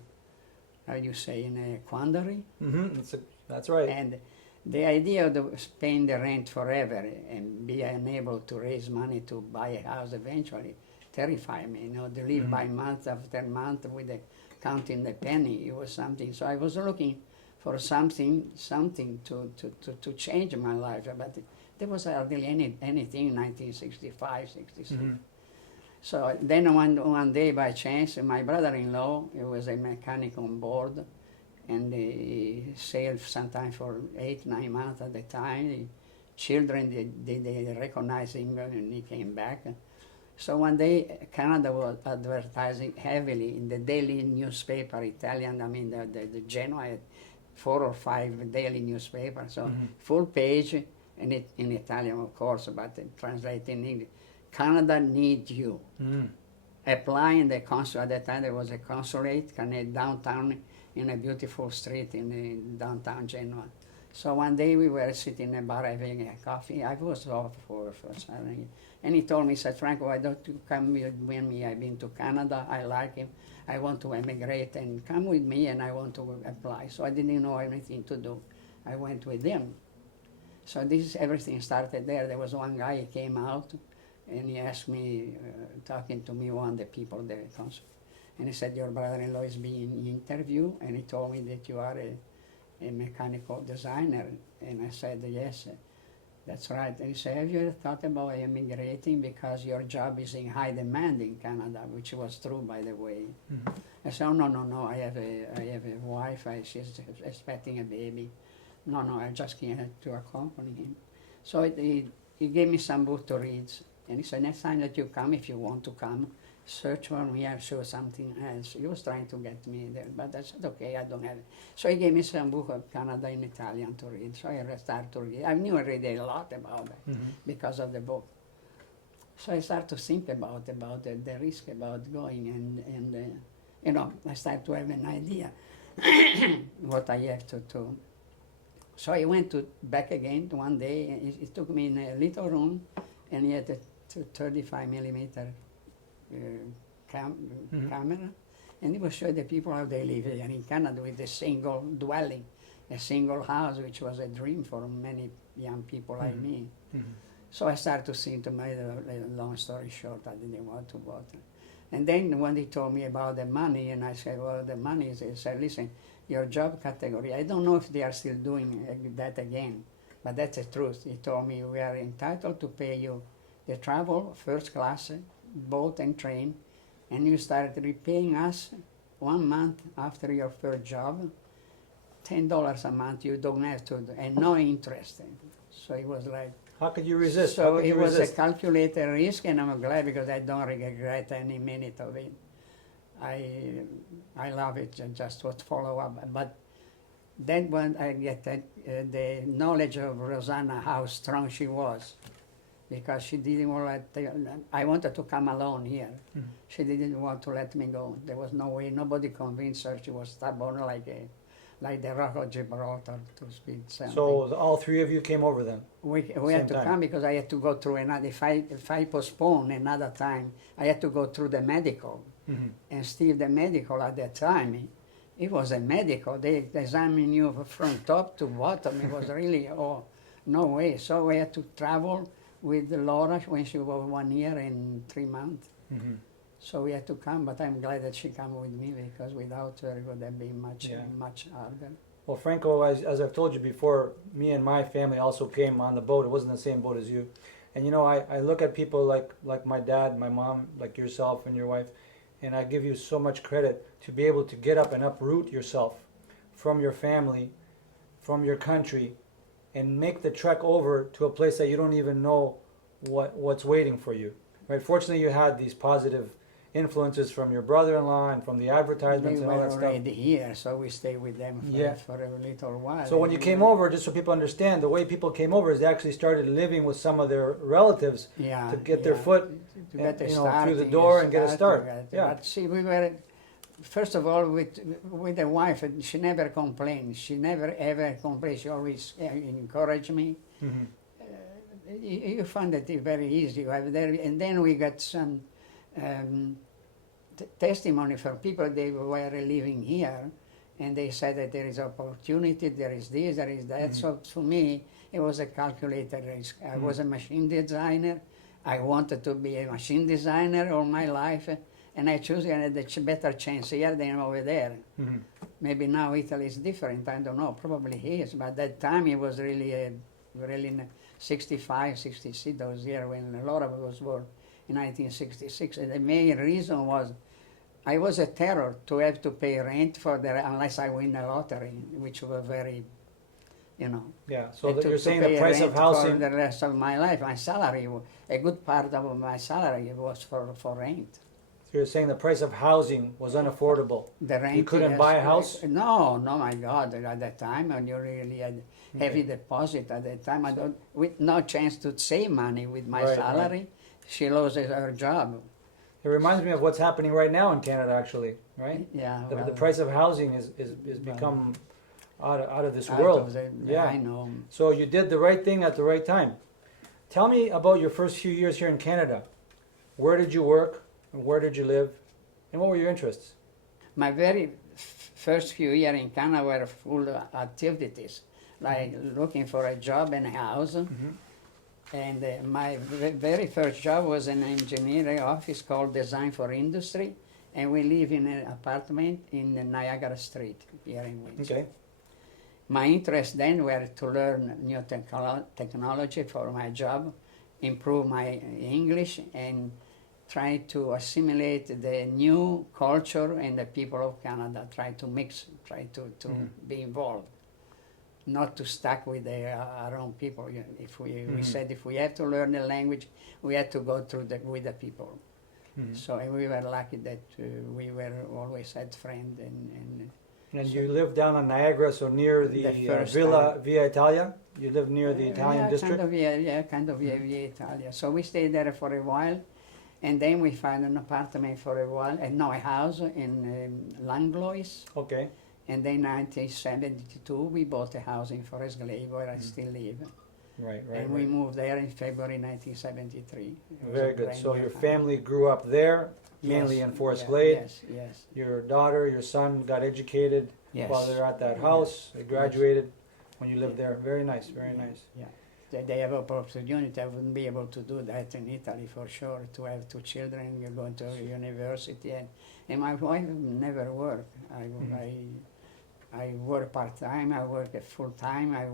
how you say, in a quandary. Mm-hmm. That's right. And the idea of paying the rent forever and be unable to raise money to buy a house eventually terrified me. You know, to live Mhm. by month after month with the counting the penny, it was something. So I was looking for something to change my life, but there was hardly anything in 1965, 66. Mhm. So then one day by chance, my brother-in-law, he was a mechanic on board, and he sailed sometimes for 8-9 months at a time. The children, they recognized him and he came back. So one day, Canada was advertising heavily in the daily newspaper, Italian, I mean the Genoa had 4 or 5 daily newspapers, so Mhm. full page, and it in Italian of course, but translated in English. Canada needs you. Mm. Applying the consul, at that time there was a consulate downtown in a beautiful street in downtown Genoa. So one day we were sitting in a bar having a coffee. I was off for something. And he told me, he said, Franco, why don't you come with me? I've been to Canada, I like him. I want to emigrate and come with me and I want to apply. So I didn't know anything to do. I went with him. So everything started there. There was one guy, he came out and he asked me, talking to me, one of the people, the consul. And he said, your brother-in-law is being interviewed, and he told me that you are a mechanical designer. And I said, yes, that's right. And he said, have you ever thought about emigrating because your job is in high demand in Canada, which was true, by the way. Mhm. I said, oh, no, I have a wife, she's expecting a baby. No, I just came to accompany him. So he gave me some book to read, and he said, next time that you come, if you want to come, search for me, I'll show something else. He was trying to get me there, but I said, okay, I don't have it. So he gave me some book of Canada in Italian to read. So I started to read. I knew already a lot about it Mhm. because of the book. So I started to think about the risk about going, and you know, I started to have an idea what I have to do. So I went back again one day, and he took me in a little room, and he had a 35 millimeter camera, and he was showing the people how they live here in Canada with a single dwelling, a single house, which was a dream for many young people like me. Mhm. So I started to think, to make a long story short, I didn't want to go there. And then when he told me about the money, and I said, well, the money is, he said, listen, your job category, I don't know if they are still doing that again, but that's the truth. He told me, we are entitled to pay you the travel, first class, boat and train, and you start repaying us 1 month after your first job, $10 a month, you don't have to, and no interest. So it was like, How could you resist? How so could you it was resist? a calculated risk, and I'm glad because I don't regret any minute of it. I love it, just to follow up. But then when I get the knowledge of Rosanna, how strong she was, because she didn't want to I wanted to come alone here. Mm. She didn't want to let me go. There was no way, nobody convinced her. She was stubborn like the Rock of Gibraltar, to speak something. So all three of you came over then? We Same had to time. come because I had to go through another, if I postpone another time, I had to go through the medical. Mhm. And still the medical at that time, it was a medical. They examined you from top to bottom. It was really, oh, no way. So we had to travel with Laura when she was 1 year and 3 months. Mhm. So we had to come, but I'm glad that she came with me because without her it would have been much, Yeah. much harder. Well, Franco, as I've told you before, me and my family also came on the boat. It wasn't the same boat as you. And you know, I look at people like my dad, my mom, like yourself and your wife, and I give you so much credit to be able to get up and uproot yourself from your family, from your country, and make the trek over to a place that you don't even know what's waiting for you. Right? Fortunately, you had these positive influences from your brother-in-law and from the advertisements They and all were that stuff. already here, so we stayed with them Yeah. for a little while. So when you came over, just so people understand, the way people came over is they actually started living with some of their relatives yeah, to get their yeah, foot, to get a you know, start, through the door and get a start. Yeah. But see, we were, first of all, with the wife, she never complained. She never ever complained. She always encouraged me. Mhm. You find it very easy. And then we got some testimony from people they were living here, and they said that there is opportunity, there is this, there is that. Mhm. So to me, it was a calculated risk. I was a machine designer. I wanted to be a machine designer all my life, and I chose a better chance here than over there. Mhm. Maybe now Italy is different, I don't know, probably he is, but at that time it was really 65, 66, those years when Laura was born in 1966. And the main reason was I was a terror to have to pay rent for unless I win a lottery, which was very, you know. Yeah. So And that you're to saying pay the price of rent housing. for the rest of my life. My salary, a good part of my salary was for rent. You're saying the price of housing was unaffordable. The rent. You couldn't yes, buy a house? No, my God! At that time, when you really had heavy Okay. deposit at that time, I don't, with no chance to save money with my Right, salary. She loses her job. It reminds me of what's happening right now in Canada, actually. Right? Yeah. The well, price of housing is well, become out of this out world. of the- Yeah. I know. So you did the right thing at the right time. Tell me about your first few years here in Canada. Where did you work? And where did you live? And what were your interests? My very first few years in Canada were full of activities, like looking for a job and a house. Mhm. And my very first job was in an engineering office called Design for Industry, and we live in an apartment in Niagara Street here in Windsor. Okay. My interest then were to learn new technology for my job, improve my English, and try to assimilate the new culture and the people of Canada, try to mix, try to be involved, not to stuck with our own people. If we said if we have to learn the language, we had to go through with the people. Mhm. So and we were lucky that we were always had friends And you lived down on Niagara, so near the, The first Villa Via Italia? You lived near the Italian yeah, district? Kind of Via Italia. So we stayed there for a while, and then we found an apartment for a while, a house in Langlois. Okay. And then 1972, we bought a house in Forest Glade where I still live. Right, And we moved there in February 1973. It was Very a good. brand So new your house. family grew up there, mainly Yes, in Forest yeah, Glade. Yes. Your daughter, your son got educated Yes. while they're at that Yes. house. They graduated when you lived Yeah. there. Very nice, very nice. Yeah. They have opportunity. I wouldn't be able to do that in Italy for sure, to have two children, you're going to university. And my wife never worked. I work part-time, I work full-time, I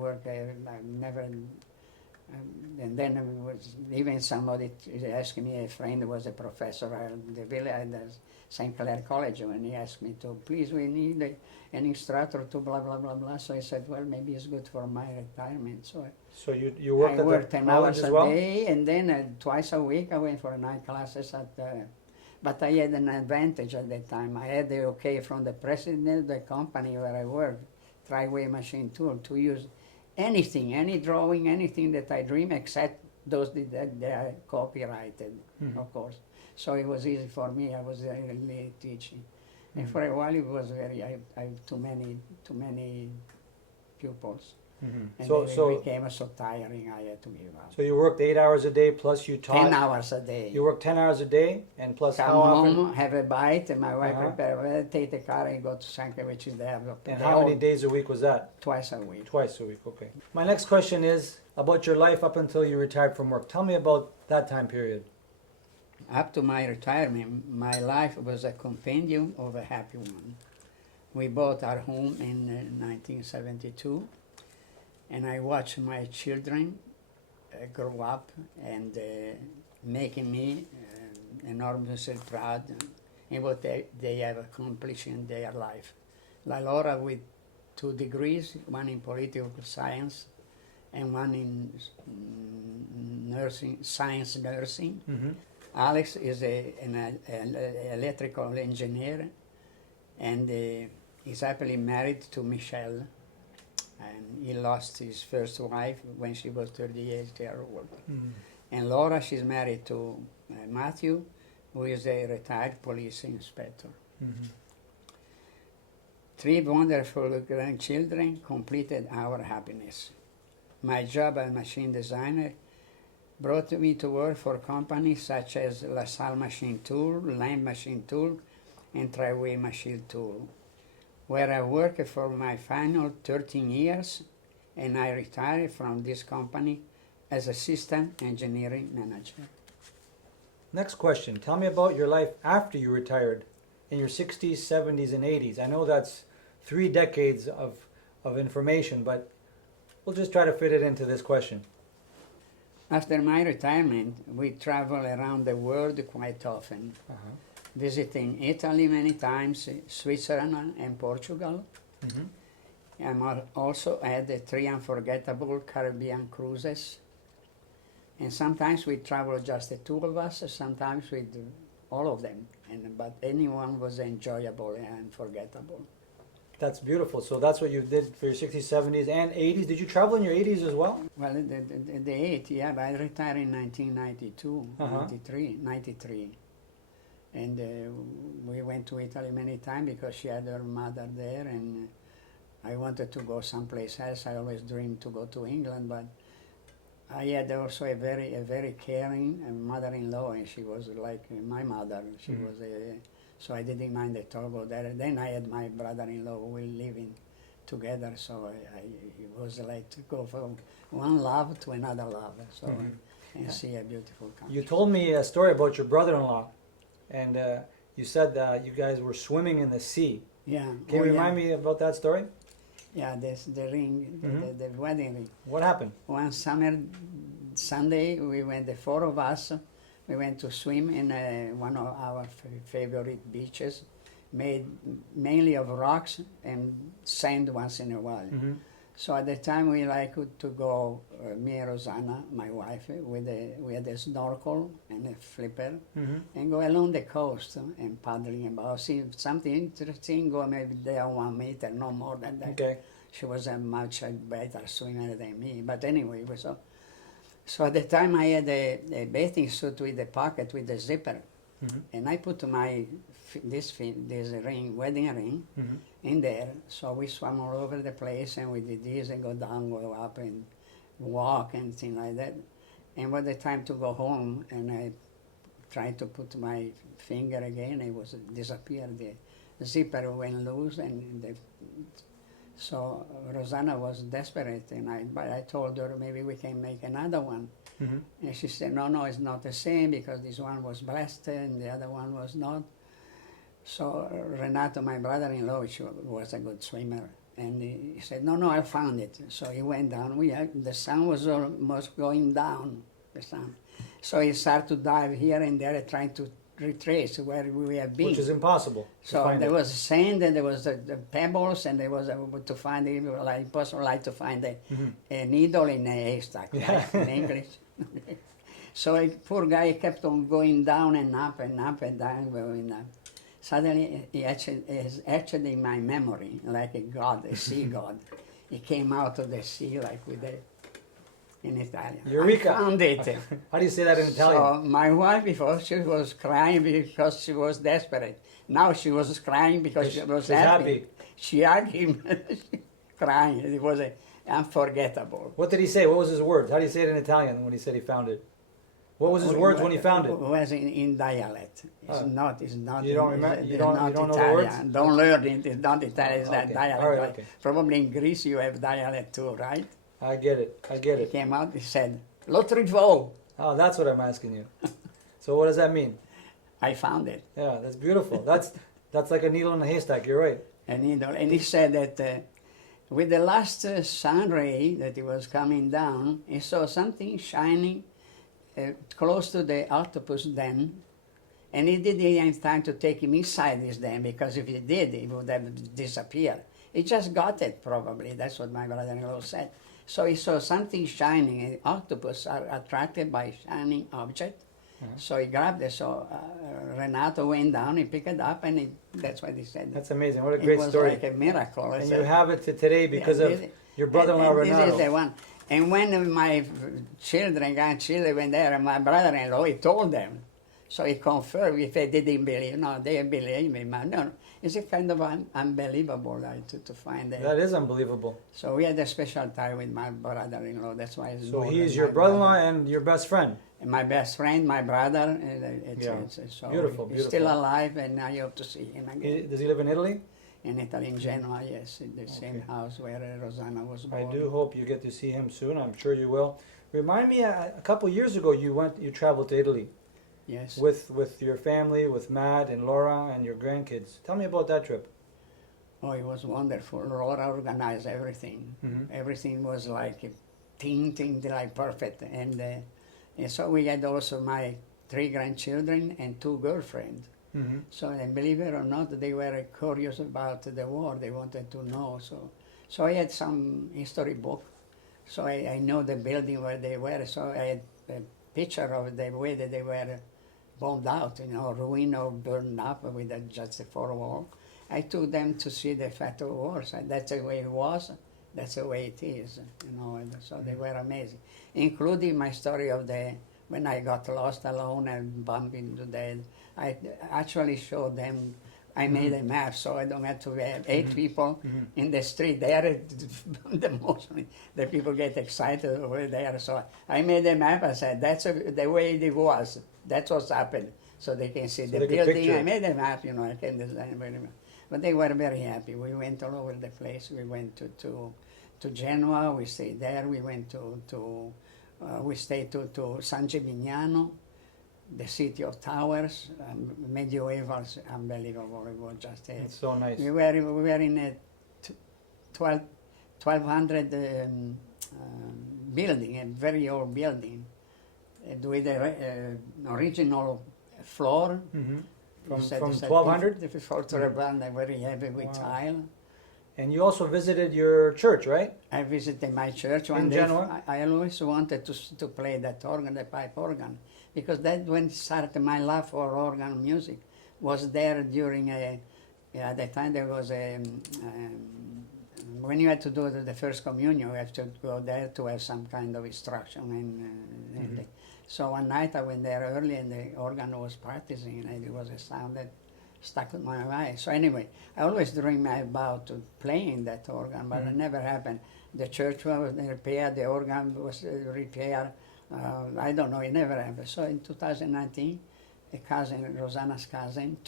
never, and then it was, even somebody asked me, a friend was a professor at the village at the St. Clair College, and he asked me to, please, we need an instructor to blah, blah, blah, blah. So I said, well, maybe it's good for my retirement. So So you worked I at worked the 10 college hours as a well? day, and then twice a week I went for night classes but I had an advantage at that time. I had the okay from the president of the company where I worked, Tri-Way Machine Tool, to use anything, any drawing, anything that I dream, except those that they are copyrighted, Mhm. of course. So it was easy for me. I was really teaching. And for a while it was very, I have too many pupils. And So, then so, it became so tiring, I had to give up. so you worked 8 hours a day plus you taught. 10 hours a day. You worked 10 hours a day and plus Come how often? home, have a bite, and my wife Uh-huh. prepare, take the car and go to Sanka, which is there. And how many days a week was that? Twice a week. Twice a week, okay. My next question is about your life up until you retired from work. Tell me about that time period. Up to my retirement, my life was a compendium of a happy one. We bought our home in 1972, and I watched my children grow up and making me enormously proud in what they have accomplished in their life. La Laura with 2 degrees, one in political science and one in nursing, science nursing. Alex is an electrical engineer, and he's happily married to Michelle, and he lost his first wife when she was 38 years old. And Laura, she's married to Matthew, who is a retired police inspector. 3 wonderful grandchildren completed our happiness. My job as machine designer brought me to work for companies such as LaSalle Machine Tool, Lamb Machine Tool, and Triway Machine Tool, where I worked for my final 13 years, and I retired from this company as a system engineering manager. Next question. Tell me about your life after you retired in your 60s, 70s, and 80s. I know that's 3 decades of information, but we'll just try to fit it into this question. After my retirement, we traveled around the world quite often, visiting Italy many times, Switzerland and Portugal. I also had 3 unforgettable Caribbean cruises. And sometimes we traveled just the 2 of us, sometimes with all of them. But anyone was enjoyable and unforgettable. That's beautiful. So that's what you did for your 60s, 70s, and 80s. Did you travel in your 80s as well? Well, the 8, yeah, but I retired in 1992, 93. And we went to Italy many times because she had her mother there, and I wanted to go someplace else. I always dreamed to go to England, but I had also a very caring mother-in-law, and she was like my mother. She was so I didn't mind at all go there. Then I had my brother-in-law. We living together, so it was like to go from one love to another love. So and see a beautiful country. You told me a story about your brother-in-law, and you said that you guys were swimming in the sea. Yeah. Can you remind me about that story? Yeah, the ring, the wedding ring. What happened? One summer, Sunday, we went, the 4 of us, we went to swim in one of our favorite beaches, made mainly of rocks and sand once in a while. So at the time we liked to go, me and Rosanna, my wife, we had a snorkel and a flipper, and go along the coast and paddling about. See something interesting, go maybe there 1 meter, no more than that. Okay. She was a much better swimmer than me, but anyway, so at the time I had a bathing suit with a pocket with a zipper, and I put this ring, wedding ring, in there. So we swam all over the place, and we did this and go down, go up, and walk and things like that. And when the time to go home, and I tried to put my finger again, it was disappeared. The zipper went loose, and so Rosanna was desperate, and but I told her maybe we can make another one. And she said, no, it's not the same because this one was blasted and the other one was not. So Renato, my brother-in-law, which was a good swimmer, and he said, no, I found it. So he went down. The sun was almost going down, the sun. So he started to dive here and there, trying to retrace where we have been. Which is impossible. So there was sand, and there was the pebbles, and there was to find it, like impossible, like to find a needle in a haystack, right, in English. So a poor guy kept on going down and up and up and down, going up. Suddenly, he is actually in my memory, like a god, a sea god. He came out of the sea like with in Italian. Eureka. I found it. How do you say that in Italian? So my wife before, she was crying because she was desperate. Now she was crying because she was She's happy. She hugged him, crying. It was unforgettable. What did he say? What was his words? How do you say it in Italian when he said he found it? What was his words when he found it? It was in dialect. It's not. You don't remember? You don't know the Italian. words? Don't learn it. It's not Italian. It's Okay. that dialect. All right, Like, okay. probably in Greece you have dialect too, right? I get it. I get He it. came out. He said, "Lo trovo." Oh, that's what I'm asking you. So what does that mean? I found it. Yeah, that's beautiful. That's like a needle in a haystack. You're right. And he said that with the last sun ray that it was coming down, he saw something shining close to the octopus den, and he didn't have time to take him inside this den, because if he did, he would have disappeared. He just got it, probably. That's what my brother-in-law said. So he saw something shining, and octopus are attracted by shining object. So he grabbed it. So Renato went down, he picked it up, and that's what he said. That's amazing. What a It great was story. like a miracle. I And said, you have it to today because yeah, of your brother-in-law, and this Renato. is the one. And when my grandchildren went there, my brother-in-law, he told them. So he confirmed if they didn't believe. No, they believe me. No, it's a kind of unbelievable to find that. That is unbelievable. So we had a special time with my brother-in-law. That's why it's So more he's than your my brother-in-law brother. and your best friend. And my best friend, my brother. So Beautiful, he's still beautiful. alive, and I hope to see him again. Does he live in Italy? In Italy, in Genoa, yes, in the same Okay. house where Rosanna was I born. do hope you get to see him soon. I'm sure you will. Remind me, a couple years ago, you traveled to Italy Yes. with your family, with Matt and Laura and your grandkids. Tell me about that trip. Oh, it was wonderful. Laura organized everything. Mhm. Everything was like like perfect. And so we had also my 3 grandchildren and 2 girlfriends. Mm-hmm. So, and believe it or not, they were curious about the war. They wanted to know. So I had some history book. So I know the building where they were. So I had a picture of the way that they were bombed out, ruined or burned up with just a 4 wall. I took them to see the fact of war. So that's the way it was. That's the way it is, And so they were amazing, including my story of when I got lost alone and bumped into death. I actually showed them. I made a map, so I don't have to have 8 people in the street. They are the most. The people get excited over there. So I made a map. I said that's the way it was. That's what's happened. So they can see So the they can building. picture I it. made a map. I can design very much. But they were very happy. We went all over the place. We went to Genoa. We stayed there. We went we stayed to San Gimignano, the city of towers, medieval, unbelievable. It was just It's so nice. we were in a 1200 building, a very old building, with an original floor. Mm-hmm. From You said 1200? Before Torrebanda, very heavy with Wow. tile. And you also visited your church, right? I visited my church one In day. Genoa? I always wanted to play that organ, the pipe organ, because that when started my love for organ music was there during at the time there was when you had to do the first communion, you have to go there to have some kind of instruction and so one night I went there early and the organ was practicing and it was a sound that stuck in my eye. So anyway, I always dream about playing that organ, but it never happened. The church was repaired, the organ was repaired. I don't know, it never happened. So in 2019, a cousin, Rosanna's cousin,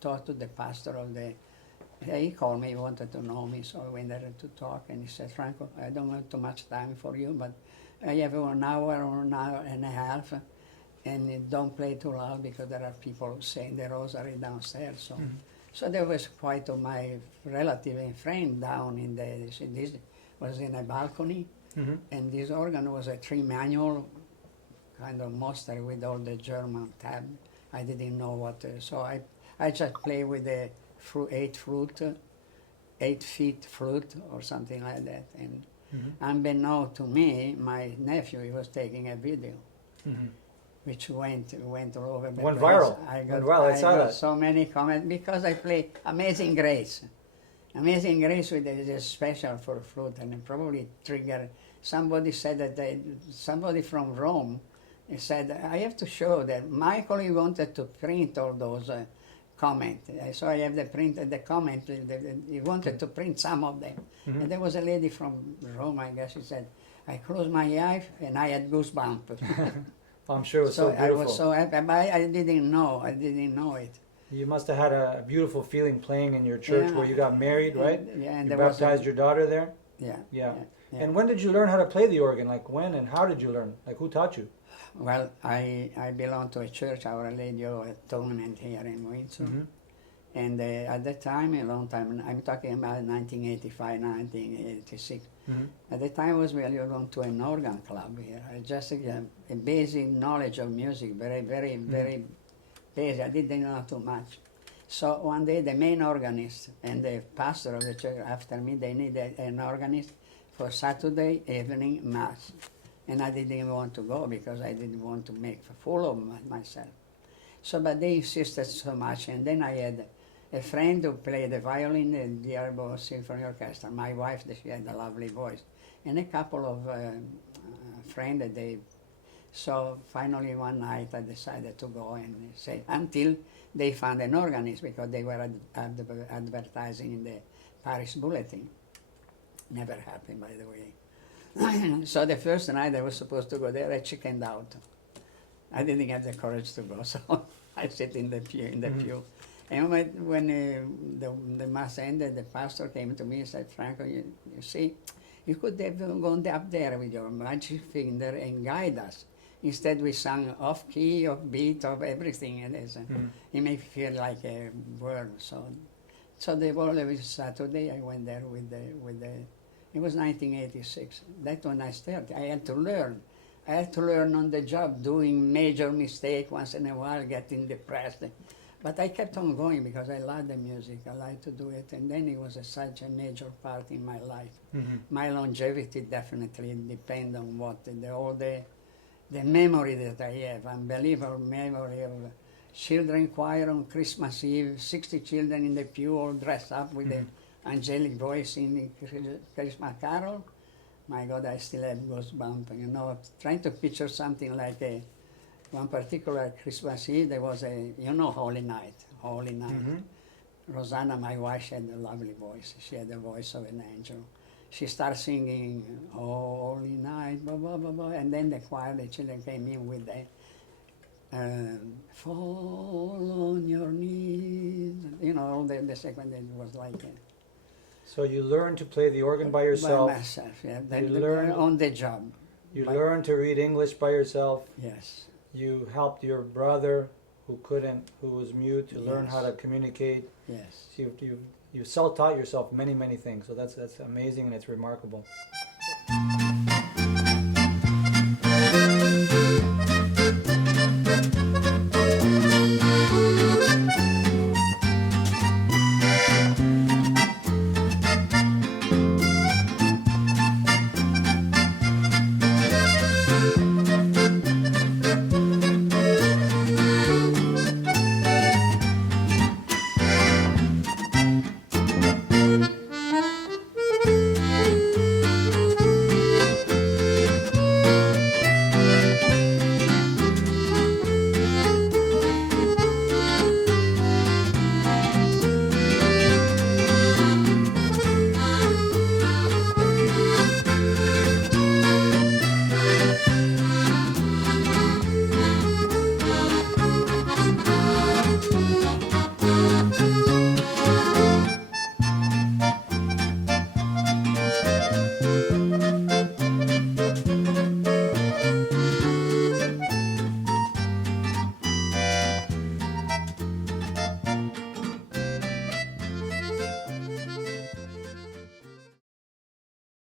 talked to the pastor of he called me, he wanted to know me, so I went there to talk, and he said, Franco, I don't have too much time for you, but I have 1 hour or an hour and a half, and don't play too loud because there are people saying the rosary downstairs. So there was quite of my relative and friend down in this was in a balcony, and this organ was a 3-manual kind of monster with all the German tab. I didn't know what, so I just play with the 8-feet flute or something like that. And unbeknown to me, my nephew, he was taking a video, which went all over the Went place. viral. I Went viral. I saw got that. so many comments because I play Amazing Grace. Amazing Grace with is special for flute and it probably trigger somebody said that somebody from Rome said, I have to show that Michael, he wanted to print all those comments. So I have the comment, he wanted to print some of them. Mhm. And there was a lady from Rome, I guess, she said, I closed my eyes and I had goosebumps. I'm sure it was so I beautiful. was so happy, but I didn't know it. You must have had a beautiful feeling playing in your church Yeah. where you got married, right? And You there was baptized your daughter there? yeah. Yeah. Yeah. And when did you learn how to play the organ? Like when and how did you learn? Like who taught you? Well, I belong to a church, Our Lady of Atonement here in Windsor. Mhm. And at that time, a long time, I'm talking about 1985, 1986. Mhm. At the time, I was really going to an organ club here. I just a basic knowledge of music, very, very, very basic. I didn't know too much. So one day, the main organist and the pastor of the church after me, they needed an organist for Saturday evening mass. And I didn't even want to go because I didn't want to make a fool of myself. So, but they insisted so much, and then I had a friend who played the violin in the Arbo Symphony Orchestra. My wife, she had a lovely voice, and a couple of friends that they. So finally one night I decided to go and say until they found an organist because they were advertising in the Paris Bulletin. Never happened, by the way. So the first night I was supposed to go there, I chickened out. I didn't have the courage to go, so I sit in the pew. Pew. And when the mass ended, the pastor came to me and said, Franco, you see, you could have gone up there with your magic finger and guide us. Instead, we sang off key, off beat, of everything. And it made me feel like a worm. So the whole Saturday, I went there with the. It was 1986. That's when I started. I had to learn. I had to learn on the job, doing major mistake once in a while, getting depressed. But I kept on going because I loved the music. I liked to do it. And then it was such a major part in my life. Mm-hmm. My longevity definitely depends on what all the memory that I have, unbelievable memory of children choir on Christmas Eve, 60 children in the pew all dressed up with the angelic voice in the Christmas carol. My God, I still have goosebumps, you know, trying to picture something like one particular Christmas Eve, there was Holy Night. Mm-hmm. Rosanna, my wife, she had a lovely voice. She had the voice of an angel. She started singing, Holy Night, blah, blah, blah, blah, and then the choir, the children came in with the fall on your knees, you know, all the second, it was like So you learned to play the organ by yourself. By myself, yeah. learned- On the job. You learned to read English by yourself. Yes. You helped your brother who was mute, to learn Yes. how to communicate. Yes. So you self-taught yourself many, many things. So that's amazing and it's remarkable.